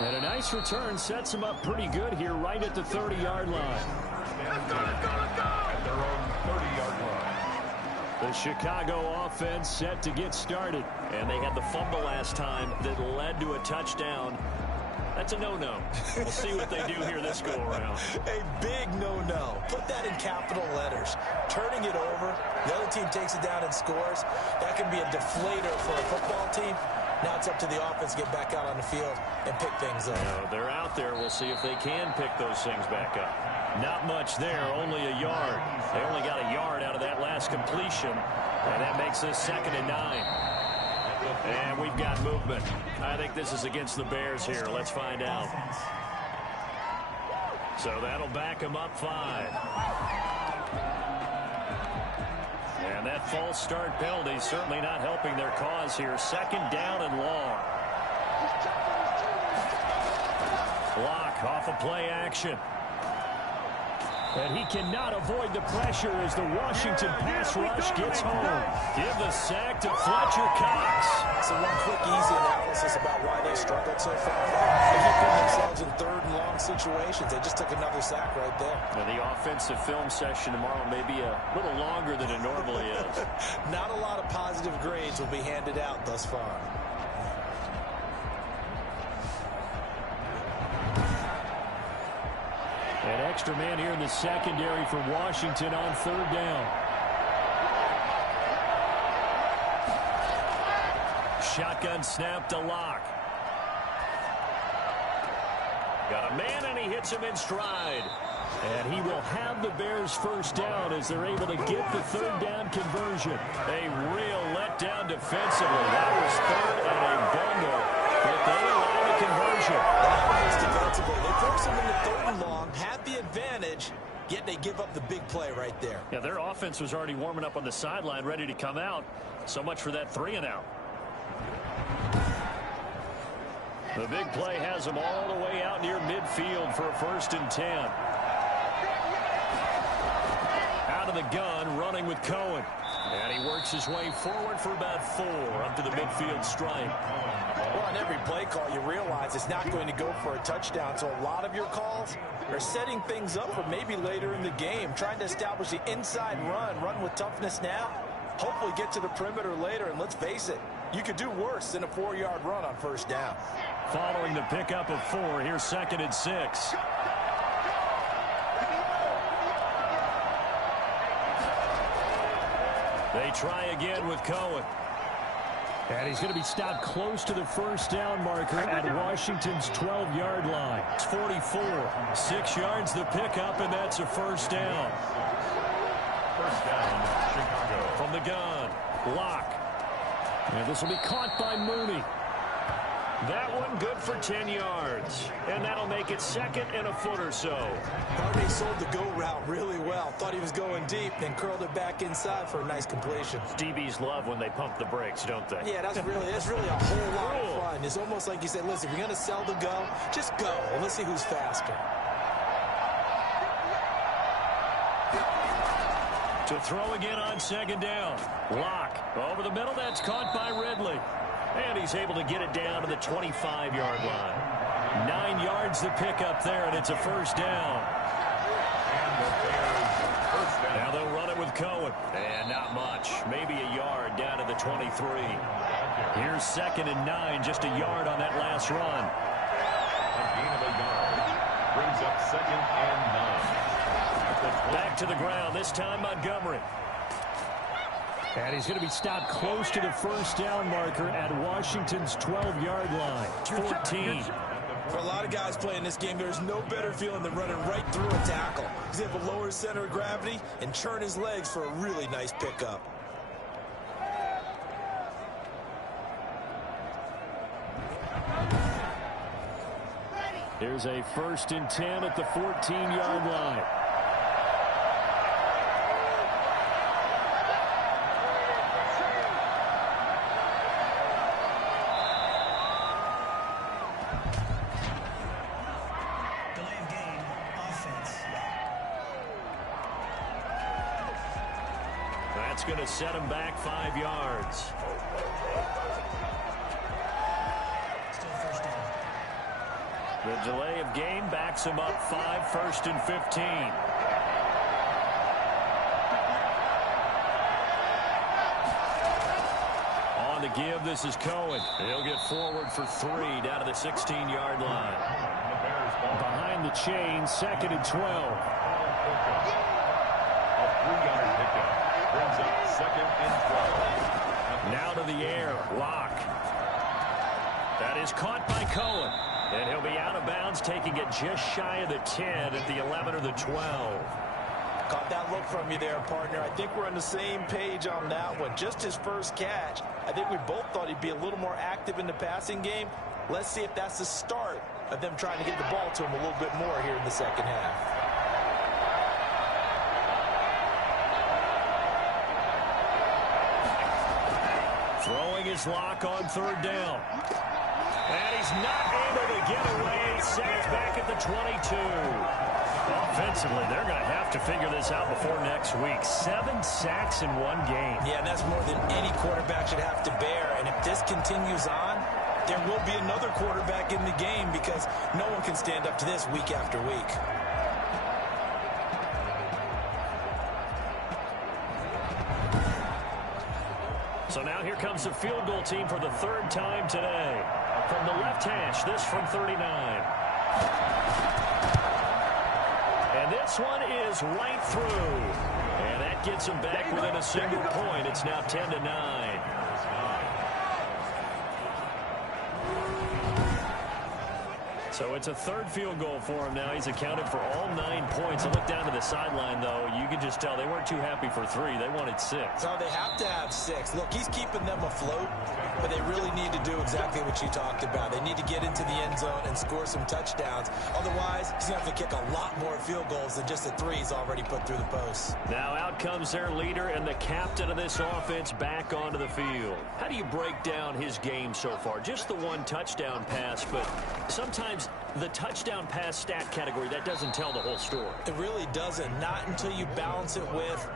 And a nice return sets him up pretty good here right at the 30-yard line. Let's go, let's go, let's go! At their own 30-yard line. The Chicago offense set to get started. And they had the fumble last time that led to a touchdown. That's a no-no. We'll see what they do here this go-around. A big no-no. Put that in capital letters. Turning it over, the other team takes it down and scores. That can be a deflator for a football team. Now it's up to the offense to get back out on the field and pick things up. They're out there. We'll see if they can pick those things back up. Not much there, only a yard. They only got a yard out of that last completion, and that makes this 2nd and 9. And we've got movement. I think this is against the Bears here. Let's find out. So that'll back them up 5. And that false start penalty certainly not helping their cause here. 2nd down and long. Block off of play action. And he cannot avoid the pressure as the Washington pass rush gets home. Give the sack to Fletcher Cox. So one quick, easy analysis about why they struggled so far. They keep putting themselves in 3rd and long situations. They just took another sack right there. And the offensive film session tomorrow may be a little longer than it normally is. Not a lot of positive grades will be handed out thus far. An extra man here in the secondary for Washington on 3rd down. Shotgun snap to Locke. Got a man, and he hits him in stride. And he will have the Bears 1st down as they're able to get the 3rd down conversion. A real letdown defensively. That was 3rd and a bundle. But they allow the conversion. Defensively, they force him into 3rd and long, have the advantage, yet they give up the big play right there. Yeah, their offense was already warming up on the sideline, ready to come out. So much for that 3-and-out. The big play has them all the way out near midfield for a 1st and 10. Out of the gun, running with Cohen. And he works his way forward for about 4 up to the midfield stripe. Well, on every play call, you realize it's not going to go for a touchdown. So a lot of your calls are setting things up for maybe later in the game, trying to establish the inside run with toughness now. Hopefully get to the perimeter later, and let's face it, you could do worse than a 4-yard run on 1st down. Following the pickup of 4, here's 2nd and 6. They try again with Cohen. And he's going to be stopped close to the 1st down marker at Washington's 12-yard line. It's 44. 6 yards the pickup, and that's a 1st down. 1st down, Chicago. From the gun, Locke. And this will be caught by Mooney. That one good for 10 yards. And that'll make it 2nd and a foot or so. Barney sold the go route really well. Thought he was going deep, then curled it back inside for a nice completion. DBs love when they pump the brakes, don't they? Yeah, that's really a whole lot of fun. It's almost like you said, listen, if you're going to sell the go, just go. And let's see who's faster. To throw again on 2nd down. Locke over the middle. That's caught by Ridley. And he's able to get it down to the 25-yard line. 9 yards the pickup there, and it's a 1st down. Now they'll run it with Cohen. And not much. Maybe a yard down to the 23. Here's 2nd and 9. Just a yard on that last run. A gain of a yard. Brings up 2nd and 9. Back to the ground. This time Montgomery. And he's going to be stopped close to the 1st down marker at Washington's 12-yard line. 14. For a lot of guys playing this game, there's no better feeling than running right through a tackle. He's able to lower his center of gravity and churn his legs for a really nice pickup. Here's a 1st and 10 at the 14-yard line. Delay of game, offense. That's going to set him back 5 yards. The delay of game backs him up 5, 1st and 15. On the give, this is Cohen. He'll get forward for 3 down to the 16-yard line. Behind the chain, 2nd and 12. A 3-yard pickup brings up 2nd and 12. Now to the air, Locke. That is caught by Cohen. And he'll be out of bounds, taking it just shy of the 10 at the 11 or the 12. Caught that look from you there, partner. I think we're on the same page on that one. Just his first catch. I think we both thought he'd be a little more active in the passing game. Let's see if that's the start of them trying to get the ball to him a little bit more here in the second half. Throwing his Lock on 3rd down. And he's not able to get away. Sags back at the 22. Offensively, they're going to have to figure this out before next week. 7 sacks in 1 game. Yeah, and that's more than any quarterback should have to bear. And if this continues on, there will be another quarterback in the game because no one can stand up to this week after week. So now here comes the field goal team for the 3rd time today. From the left hash, this from 39. And this one is right through. And that gets them back within a single point. It's now 10-9. So it's a 3rd field goal for him now. He's accounted for all 9 points. I look down to the sideline, though. You can just tell they weren't too happy for 3. They wanted 6. No, they have to have 6. Look, he's keeping them afloat, but they really need to do exactly what you talked about. They need to get into the end zone and score some touchdowns. Otherwise, he's going to have to kick a lot more field goals than just the 3 he's already put through the post. Now out comes their leader and the captain of this offense back onto the field. How do you break down his game so far? Just the 1 touchdown pass, but sometimes the touchdown pass stat category, that doesn't tell the whole story. It really doesn't. Not until you balance it with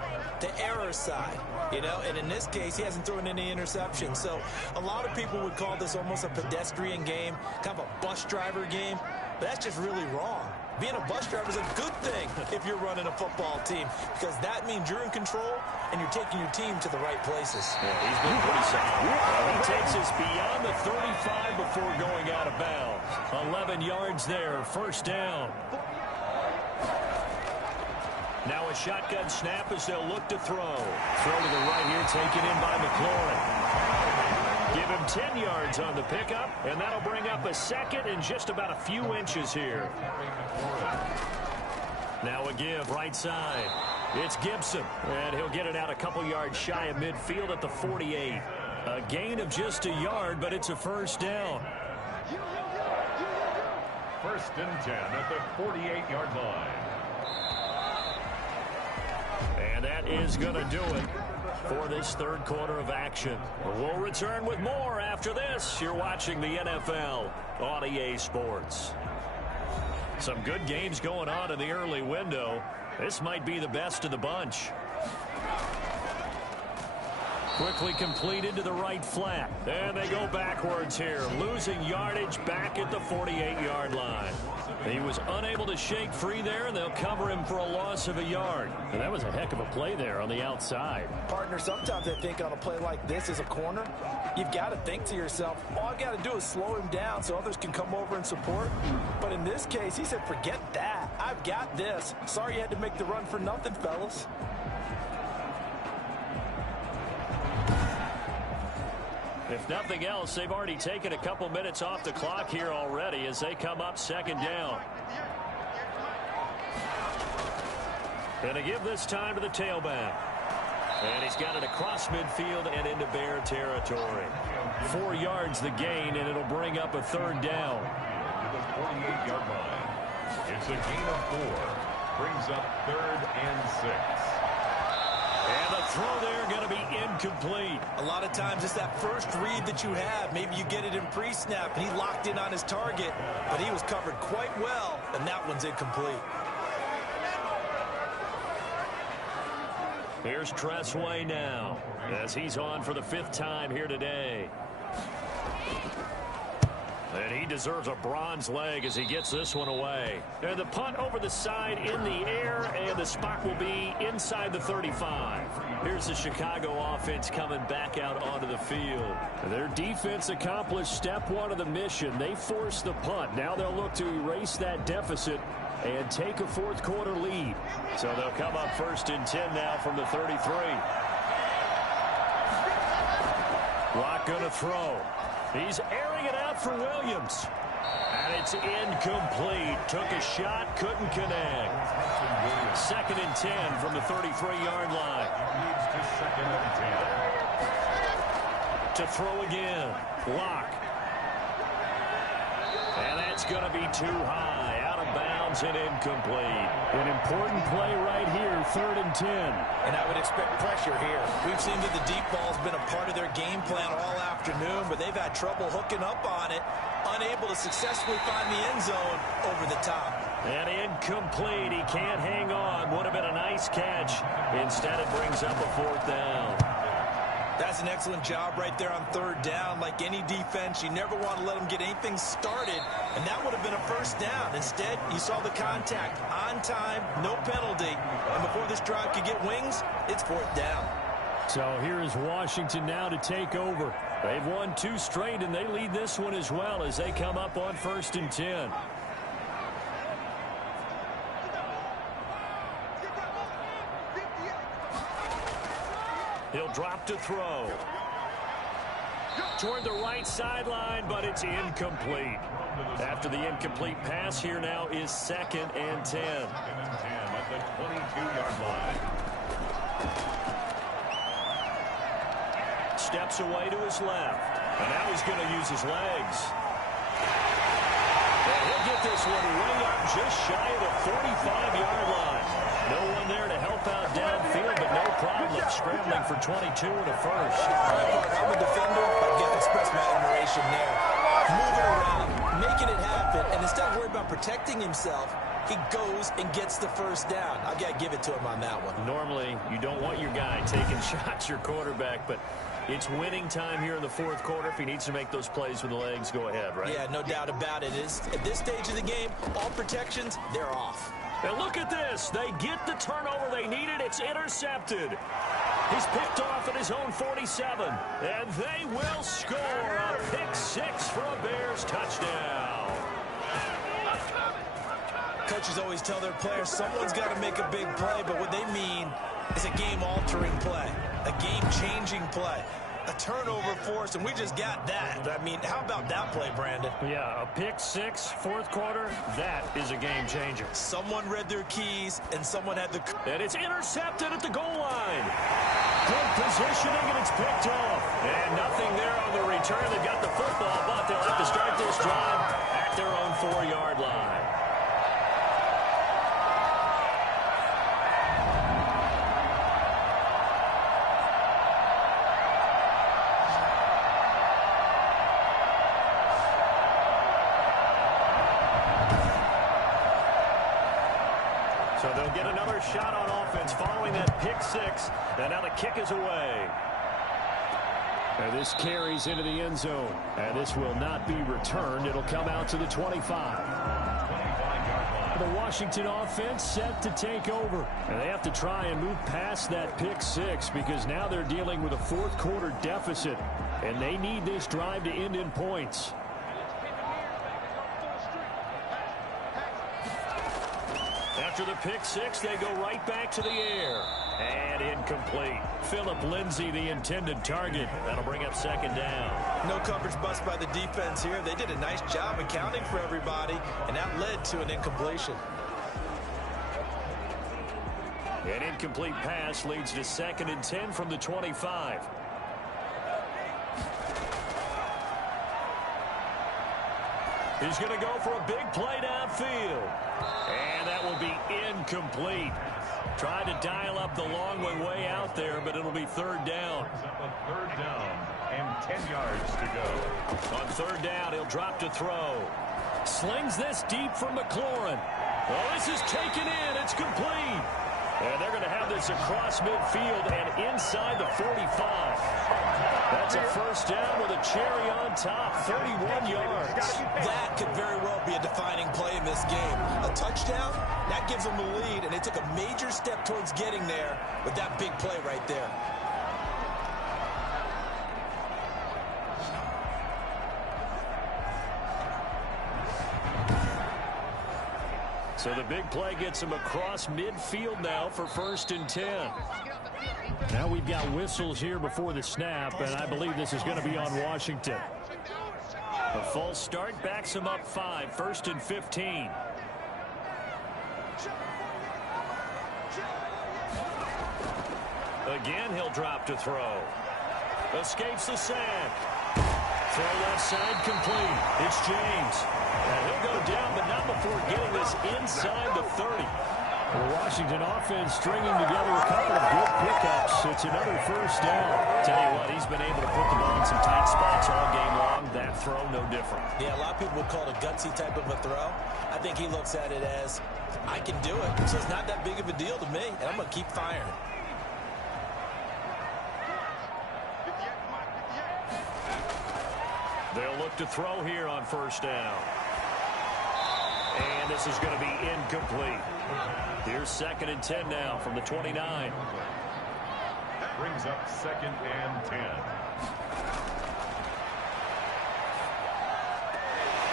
the error side, you know, and in this case, he hasn't thrown any interceptions. So a lot of people would call this almost a pedestrian game, kind of a bus driver game, but that's just really wrong. Being a bus driver is a good thing if you're running a football team because that means you're in control and you're taking your team to the right places. Yeah, he's been pretty solid. He takes us beyond the 35 before going out of bounds. 11 yards there, 1st down. Now a shotgun snap as they'll look to throw. Throw to the right here, taken in by McLaurin. Give him 10 yards on the pickup, and that'll bring up a 2nd and just about a few inches here. Now a give, right side. It's Gibson, and he'll get it out a couple yards shy of midfield at the 48. A gain of just a yard, but it's a 1st down. 1st and 10 at the 48-yard line. And that is going to do it for this 3rd quarter of action. We'll return with more after this. You're watching the NFL on EA Sports. Some good games going on in the early window. This might be the best of the bunch. Quickly completed to the right flat. And they go backwards here. Losing yardage back at the 48-yard line. He was unable to shake free there, and they'll cover him for a loss of a yard. And that was a heck of a play there on the outside. Partner, sometimes I think on a play like this as a corner, you've got to think to yourself, all I've got to do is slow him down so others can come over and support. But in this case, he said, forget that. I've got this. Sorry you had to make the run for nothing, fellas. If nothing else, they've already taken a couple minutes off the clock here already as they come up 2nd down. Going to give this time to the tailback. And he's got it across midfield and into Bear territory. 4 yards the gain, and it'll bring up a 3rd down. to the 48-yard line. It's a gain of 4. Brings up 3rd and 6. And the throw there going to be incomplete. A lot of times it's that first read that you have. Maybe you get it in pre-snap, and he locked in on his target, but he was covered quite well, and that one's incomplete. Here's Tressway now, as he's on for the 5th time here today. And he deserves a bronze leg as he gets this one away. And the punt over the side in the air, and the spot will be inside the 35. Here's the Chicago offense coming back out onto the field. Their defense accomplished step 1 of the mission. They forced the punt. Now they'll look to erase that deficit and take a 4th quarter lead. So they'll come up 1st and 10 now from the 33. Locke going to throw. He's airing it out for Williams. And it's incomplete. Took a shot, couldn't connect. 2nd and 10 from the 33-yard line. Leads to 2nd and 10. To throw again. Locke. And that's going to be too high. Out of bounds and incomplete. An important play right here, 3rd and 10. And I would expect pressure here. We've seen that the deep ball's been a part of their game plan all afternoon, but they've had trouble hooking up on it, unable to successfully find the end zone over the top. And incomplete. He can't hang on. Would have been a nice catch. Instead, it brings up a 4th down. That's an excellent job right there on 3rd down. Like any defense, you never want to let them get anything started, and that would have been a 1st down. Instead, you saw the contact on time, no penalty, and before this drive could get wings, it's 4th down. So here is Washington now to take over. They've won 2 straight, and they lead this one as well as they come up on 1st and 10. He'll drop to throw. Toward the right sideline, but it's incomplete. After the incomplete pass, here now is 2nd and 10. 2nd and 10 at the 22-yard line. Steps away to his left. And now he's going to use his legs. And he'll get this one way up just shy of the 45-yard line. No one there to help out downfield, but no problem scrambling for 22 and a 1st. I'm a defender. I've got to express my admiration there. Moving around, making it happen, and instead of worrying about protecting himself, he goes and gets the 1st down. I've got to give it to him on that one. Normally, you don't want your guy taking shots, your quarterback, but it's winning time here in the 4th quarter. If he needs to make those plays with the legs, go ahead, right? Yeah, no doubt about it. At this stage of the game, all protections, they're off. And look at this. They get the turnover they needed. It's intercepted. He's picked off at his own 47. And they will score a pick-6 for a Bears touchdown. Coaches always tell their players someone's got to make a big play, but what they mean is a game-altering play, a game-changing play, a turnover force, and we just got that. I mean, how about that play, Brandon? Yeah, a pick-6, 4th quarter, that is a game-changer. Someone read their keys, and someone had the... And it's intercepted at the goal line. Good positioning, and it's picked off. And nothing there on the return. They've got the football, but they'll have to start this drive at their own 4-yard line. So they'll get another shot on offense following that pick-6. And now the kick is away. And this carries into the end zone. And this will not be returned. It'll come out to the 25. The Washington offense set to take over. And they have to try and move past that pick-6 because now they're dealing with a 4th quarter deficit. And they need this drive to end in points. After the pick-6, they go right back to the air. And incomplete. Phillip Lindsay, the intended target. That'll bring up 2nd down. No coverage bust by the defense here. They did a nice job accounting for everybody, and that led to an incompletion. An incomplete pass leads to 2nd and 10 from the 25. He's going to go for a big play downfield. And that will be incomplete. Tried to dial up the long way out there, but it'll be third down. Third down and 10 yards to go. On third down, he'll drop to throw. Slings this deep from McLaurin. Oh, this is taken in. It's complete. And they're going to have this across midfield and inside the 45. That's a first down with a cherry on top, 31 yards. That could very well be a defining play in this game. A touchdown, that gives them the lead, and they took a major step towards getting there with that big play right there. So the big play gets him across midfield now for 1st and 10. Now we've got whistles here before the snap, and I believe this is going to be on Washington. A false start backs him up 5, 1st and 15. Again, he'll drop to throw. Escapes the sack. Throw left side complete. It's James. And he'll go down, but not before getting this inside the 30. The Washington offense stringing together a couple of good pickups. It's another first down. Tell you what, he's been able to put the ball in some tight spots all game long. That throw, no different. Yeah, a lot of people would call it a gutsy type of a throw. I think he looks at it as, I can do it, so it's not that big of a deal to me, and I'm going to keep firing it. They'll look to throw here on first down. And this is going to be incomplete. Here's 2nd and 10 now from the 29. That brings up 2nd and 10.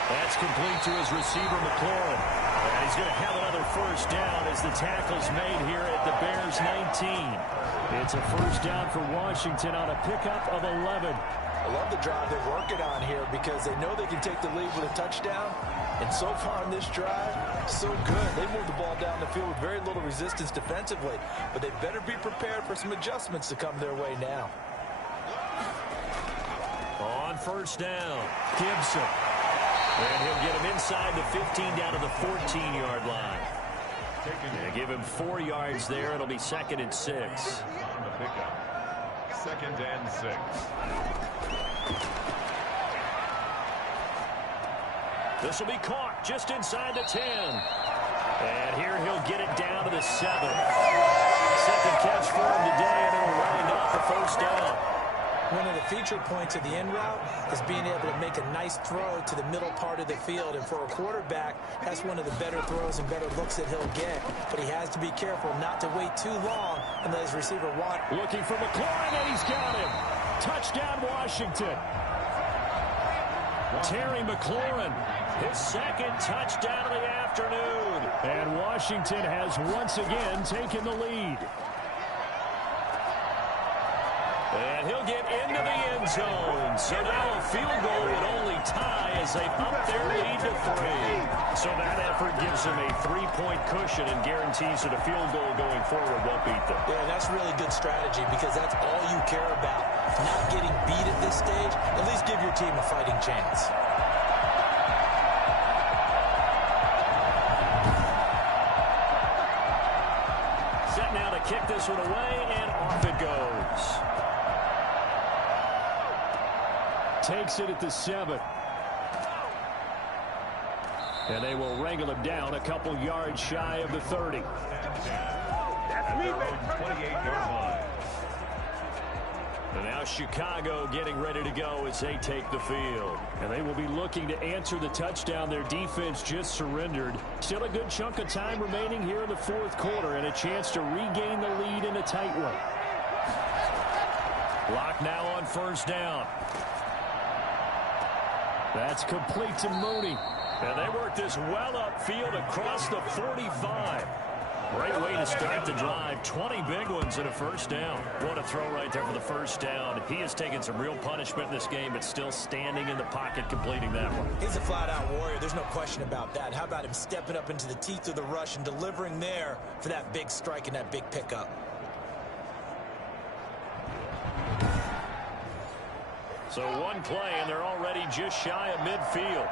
That's complete to his receiver, McLaurin. And he's going to have another first down as the tackle's made here at the Bears 19. It's a first down for Washington on a pickup of 11. I love the drive they're working on here because they know they can take the lead with a touchdown. And so far in this drive, so good. They moved the ball down the field with very little resistance defensively. But they better be prepared for some adjustments to come their way now. On first down, Gibson. And he'll get him inside the 15 down to the 14-yard line. They give him 4 yards there. It'll be 2nd and 6. On the pickup. 2nd and 6. This will be caught just inside the 10. And here he'll get it down to the 7. Second catch for him today, and it'll wind up the first down. One of the feature points of the end route is being able to make a nice throw to the middle part of the field. And for a quarterback, that's one of the better throws and better looks that he'll get. But he has to be careful not to wait too long and let his receiver want. Looking for McLaurin, and he's got him. Touchdown, Washington. Terry McLaurin, his 2nd touchdown of the afternoon. And Washington has once again taken the lead. And he'll get into the end zone. So now a field goal would only tie as they've upped their lead to 3. So that effort gives them a 3-point cushion and guarantees that a field goal going forward won't beat them. Yeah, that's really good strategy because that's all you care about. Not getting beat at this stage, at least give your team a fighting chance. Set now to kick this one away, and off it goes. Takes it at the 7. And they will wrangle him down a couple yards shy of the 30. That's me, 28-yard line. And now Chicago getting ready to go as they take the field. And they will be looking to answer the touchdown their defense just surrendered. Still a good chunk of time remaining here in the 4th quarter and a chance to regain the lead in a tight one. Block now on first down. That's complete to Mooney. And they work this well upfield across the 45. Great way to start the drive. 20 big ones and a first down. What a throw right there for the first down. He has taken some real punishment in this game, but still standing in the pocket completing that one. He's a flat-out warrior. There's no question about that. How about him stepping up into the teeth of the rush and delivering there for that big strike and that big pickup? So one play, and they're already just shy of midfield.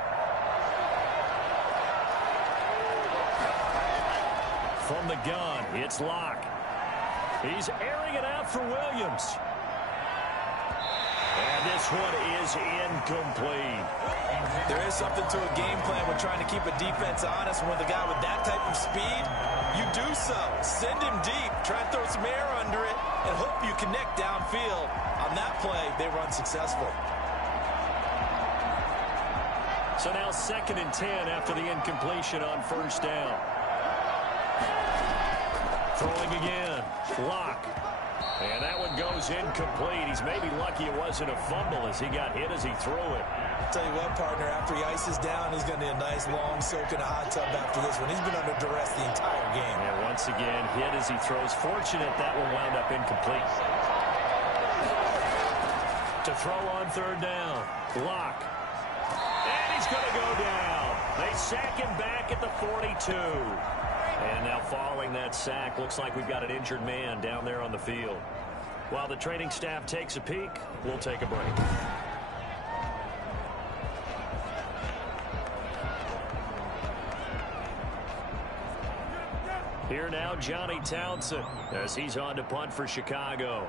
From the gun, it's Locke. He's airing it out for Williams. And this one is incomplete. There is something to a game plan when trying to keep a defense honest. And with a guy with that type of speed, you do so. Send him deep. Try and throw some air under it and hope you connect downfield. On that play, they were unsuccessful. So now 2nd and 10 after the incompletion on first down. Throwing again. Locke. And that one goes incomplete. He's maybe lucky it wasn't a fumble as he got hit as he threw it. I'll tell you what, partner, after he ices down, he's going to need a nice long soak in a hot tub after this one. He's been under duress the entire game. And once again, hit as he throws. Fortunate that one wound up incomplete. To throw on 3rd down. Locke. And he's going to go down. They sack him back at the 42. And now following that sack, looks like we've got an injured man down there on the field. While the training staff takes a peek, we'll take a break. Here now, Johnny Townsend, as he's on to punt for Chicago.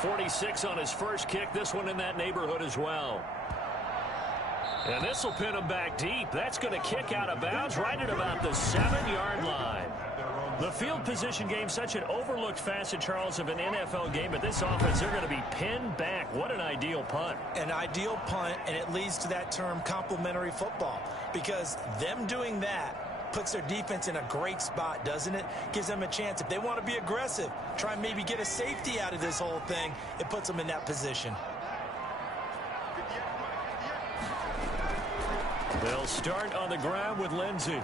46 on his first kick, this one in that neighborhood as well. And this will pin him back deep. That's going to kick out of bounds right at about the 7-yard line. The field position game, such an overlooked facet, Charles, of an NFL game. But this offense, they're going to be pinned back. What an ideal punt. An ideal punt, and it leads to that term complementary football. Because them doing that puts their defense in a great spot, doesn't it? Gives them a chance. If they want to be aggressive, try and maybe get a safety out of this whole thing, it puts them in that position. They'll start on the ground with Lindsey.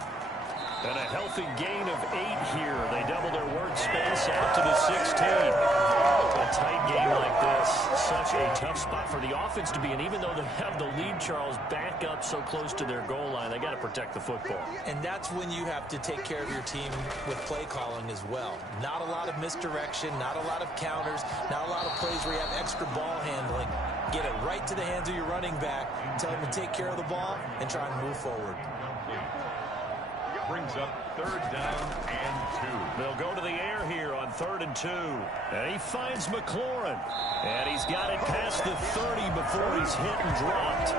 And a healthy gain of 8 here. They double their workspace out to the 16. A tight game like this, such a tough spot for the offense to be in. Even though they have the lead, Charles, back up so close to their goal line, they got to protect the football. And that's when you have to take care of your team with play calling as well. Not a lot of misdirection, not a lot of counters, not a lot of plays where you have extra ball handling. Get it right to the hands of your running back, tell him to take care of the ball, and try and move forward. Brings up 3rd down and 2. They'll go to the air here on 3rd and 2. And he finds McLaurin. And he's got it past the 30 before he's hit and dropped.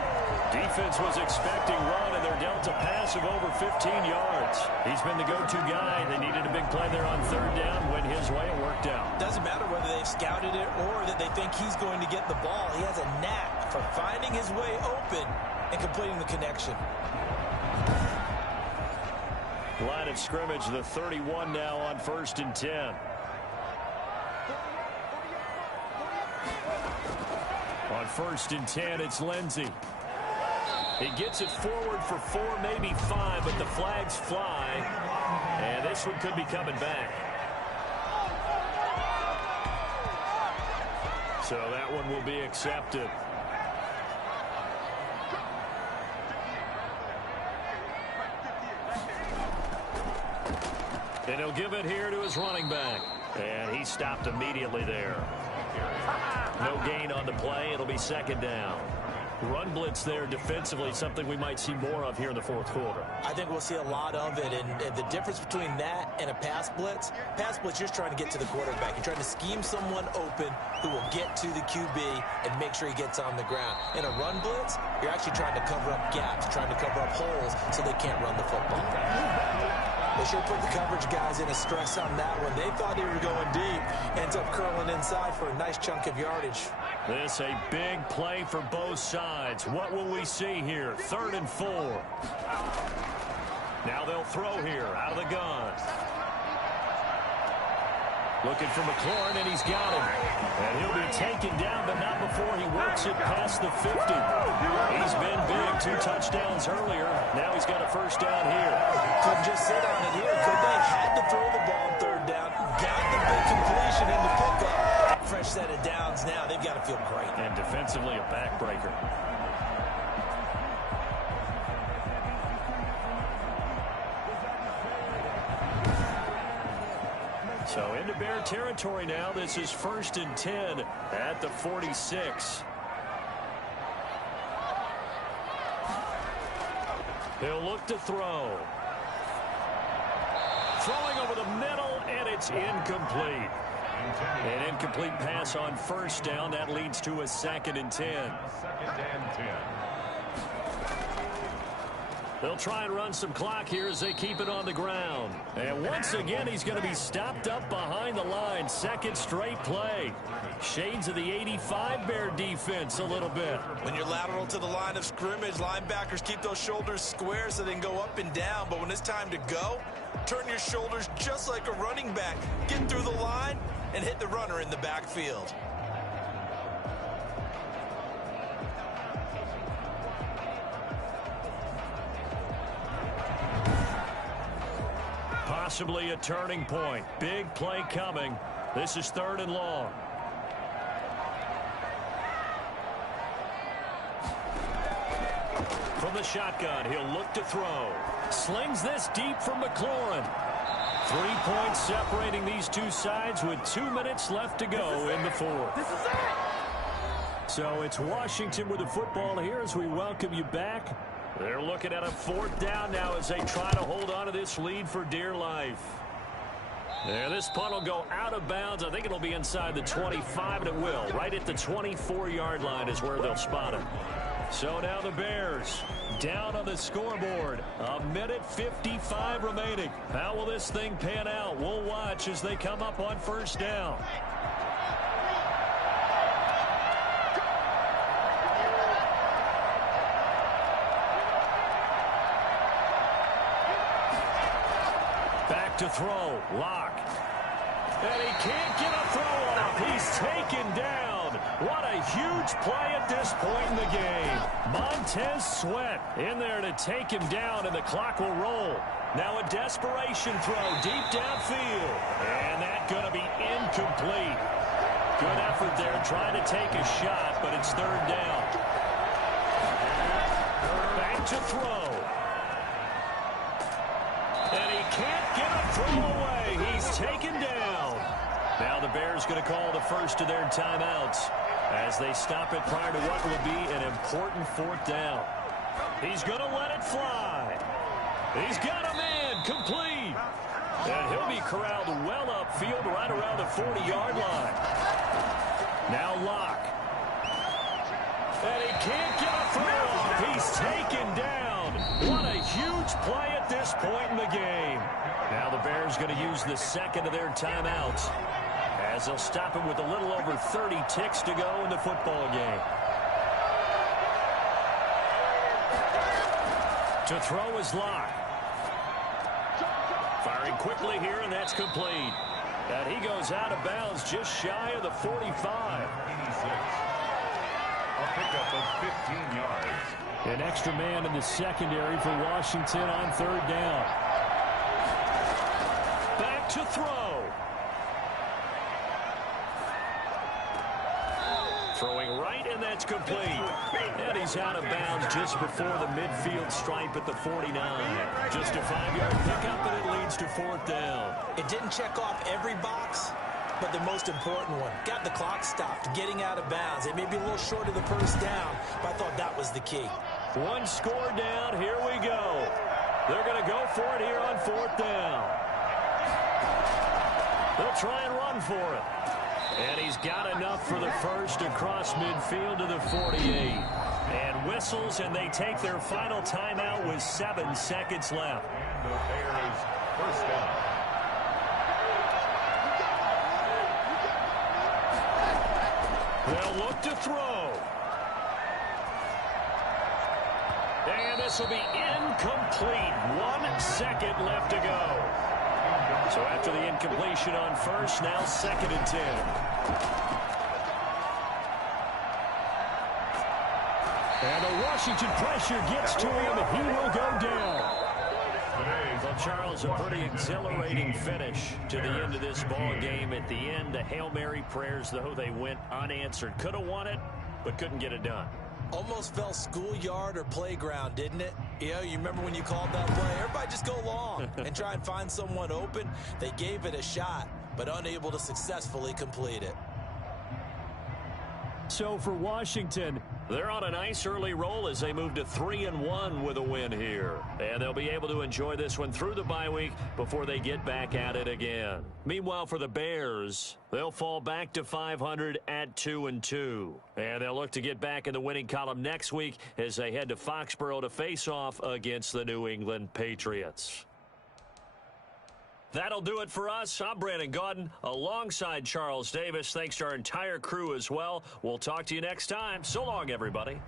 Defense was expecting run, and they're dealt a pass of over 15 yards. He's been the go-to guy. They needed a big play there on 3rd down. Went his way, it worked out. Doesn't matter whether they've scouted it or that they think he's going to get the ball. He has a knack for finding his way open and completing the connection. Line of scrimmage, the 31 now on 1st and 10. On 1st and 10, it's Lindsey. He gets it forward for 4, maybe 5, but the flags fly. And this one could be coming back. So that one will be accepted. And he'll give it here to his running back. And he stopped immediately there. No gain on the play. It'll be 2nd down. Run blitz there defensively, something we might see more of here in the 4th quarter. I think we'll see a lot of it, and the difference between that and a pass blitz, you're just trying to get to the quarterback. You're trying to scheme someone open who will get to the QB and make sure he gets on the ground. In a run blitz, you're actually trying to cover up gaps, trying to cover up holes so they can't run the football. They sure put the coverage guys in a stress on that one. They thought they were going deep. Ends up curling inside for a nice chunk of yardage. This a big play for both sides. What will we see here? 3rd and 4. Now they'll throw here out of the gun. Looking for McLaurin, and he's got him. And he'll be taken down, but not before he works it past the 50. He's been big. 2 touchdowns earlier. Now he's got a 1st down here. Couldn't just sit on it here, could they? Had to throw the ball on 3rd down. Got the big completion in the pickup. Fresh set of downs now. They've got to feel great. And defensively, a backbreaker. So into Bear territory now. This is 1st and 10 at the 46. He'll look to throw. Throwing over the middle, and it's incomplete. An incomplete pass on first down. That leads to a 2nd and 10. 2nd and 10. They'll try and run some clock here as they keep it on the ground. And once again, he's going to be stopped up behind the line. 2nd straight play. Shades of the 85 Bear defense a little bit. When you're lateral to the line of scrimmage, linebackers keep those shoulders square so they can go up and down. But when it's time to go, turn your shoulders just like a running back. Get through the line and hit the runner in the backfield. Possibly a turning point. Big play coming. This is 3rd and long. From the shotgun, he'll look to throw. Slings this deep from McLaurin. 3 points separating these two sides with 2 minutes left to go in the 4th. This is it! So it's Washington with the football here as we welcome you back. They're looking at a 4th down now as they try to hold on to this lead for dear life. Yeah, this punt will go out of bounds. I think it'll be inside the 25, and it will. Right at the 24-yard line is where they'll spot it. So now the Bears down on the scoreboard. 1:55 remaining. How will this thing pan out? We'll watch as they come up on 1st down. Back to throw. Lock. And he can't get a throw off. He's taken down. What a huge play at this point in the game. Montez Sweat in there to take him down, and the clock will roll. Now a desperation throw deep downfield. And that's going to be incomplete. Good effort there trying to take a shot, but it's 3rd down. Back to throw. And he can't get a throw away. He's taken down. Now the Bears going to call the first of their timeouts as they stop it prior to what will be an important 4th down. He's going to let it fly. He's got a man complete. And he'll be corralled well upfield right around the 40-yard line. Now Locke. And he can't get a throw off. He's taken down. What a huge play at this point in the game. Now the Bears going to use the 2nd of their timeouts as they'll stop him with a little over 30 ticks to go in the football game. To throw is Locke. Firing quickly here, and that's complete. And he goes out of bounds just shy of the 45. 86. A pickup of 15 yards. An extra man in the secondary for Washington on 3rd down. Back to throw. Throwing right, and that's complete. And he's out of bounds just before the midfield stripe at the 49. Just a 5-yard pickup, and it leads to 4th down. It didn't check off every box, but the most important one. Got the clock stopped, getting out of bounds. It may be a little short of the 1st down, but I thought that was the key. 1 score down. Here we go. They're going to go for it here on 4th down. They'll try and run for it. And he's got enough for the first across midfield to the 48. And whistles, and they take their final timeout with 7 seconds left. And the Bears 1st down. They'll look to throw. And this will be incomplete. 1 second left to go. So after the incompletion on first, now 2nd and 10. And the Washington pressure gets to him, and he will go down. Well, Charles, a pretty exhilarating finish to the end of this ball game. At the end, the Hail Mary prayers, though, they went unanswered. Could have won it, but couldn't get it done. Almost felt schoolyard or playground, didn't it? You know, you remember when you called that play? Everybody just go long and try and find someone open. They gave it a shot, but unable to successfully complete it. So for Washington, They're on a nice early roll as they move to 3-1 with a win here. And they'll be able to enjoy this one through the bye week before they get back at it again. Meanwhile, for the Bears, they'll fall back to 500 at 2-2. And they'll look to get back in the winning column next week as they head to Foxborough to face off against the New England Patriots. That'll do it for us. I'm Brandon Gaudin alongside Charles Davis. Thanks to our entire crew as well. We'll talk to you next time. So long, everybody.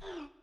game.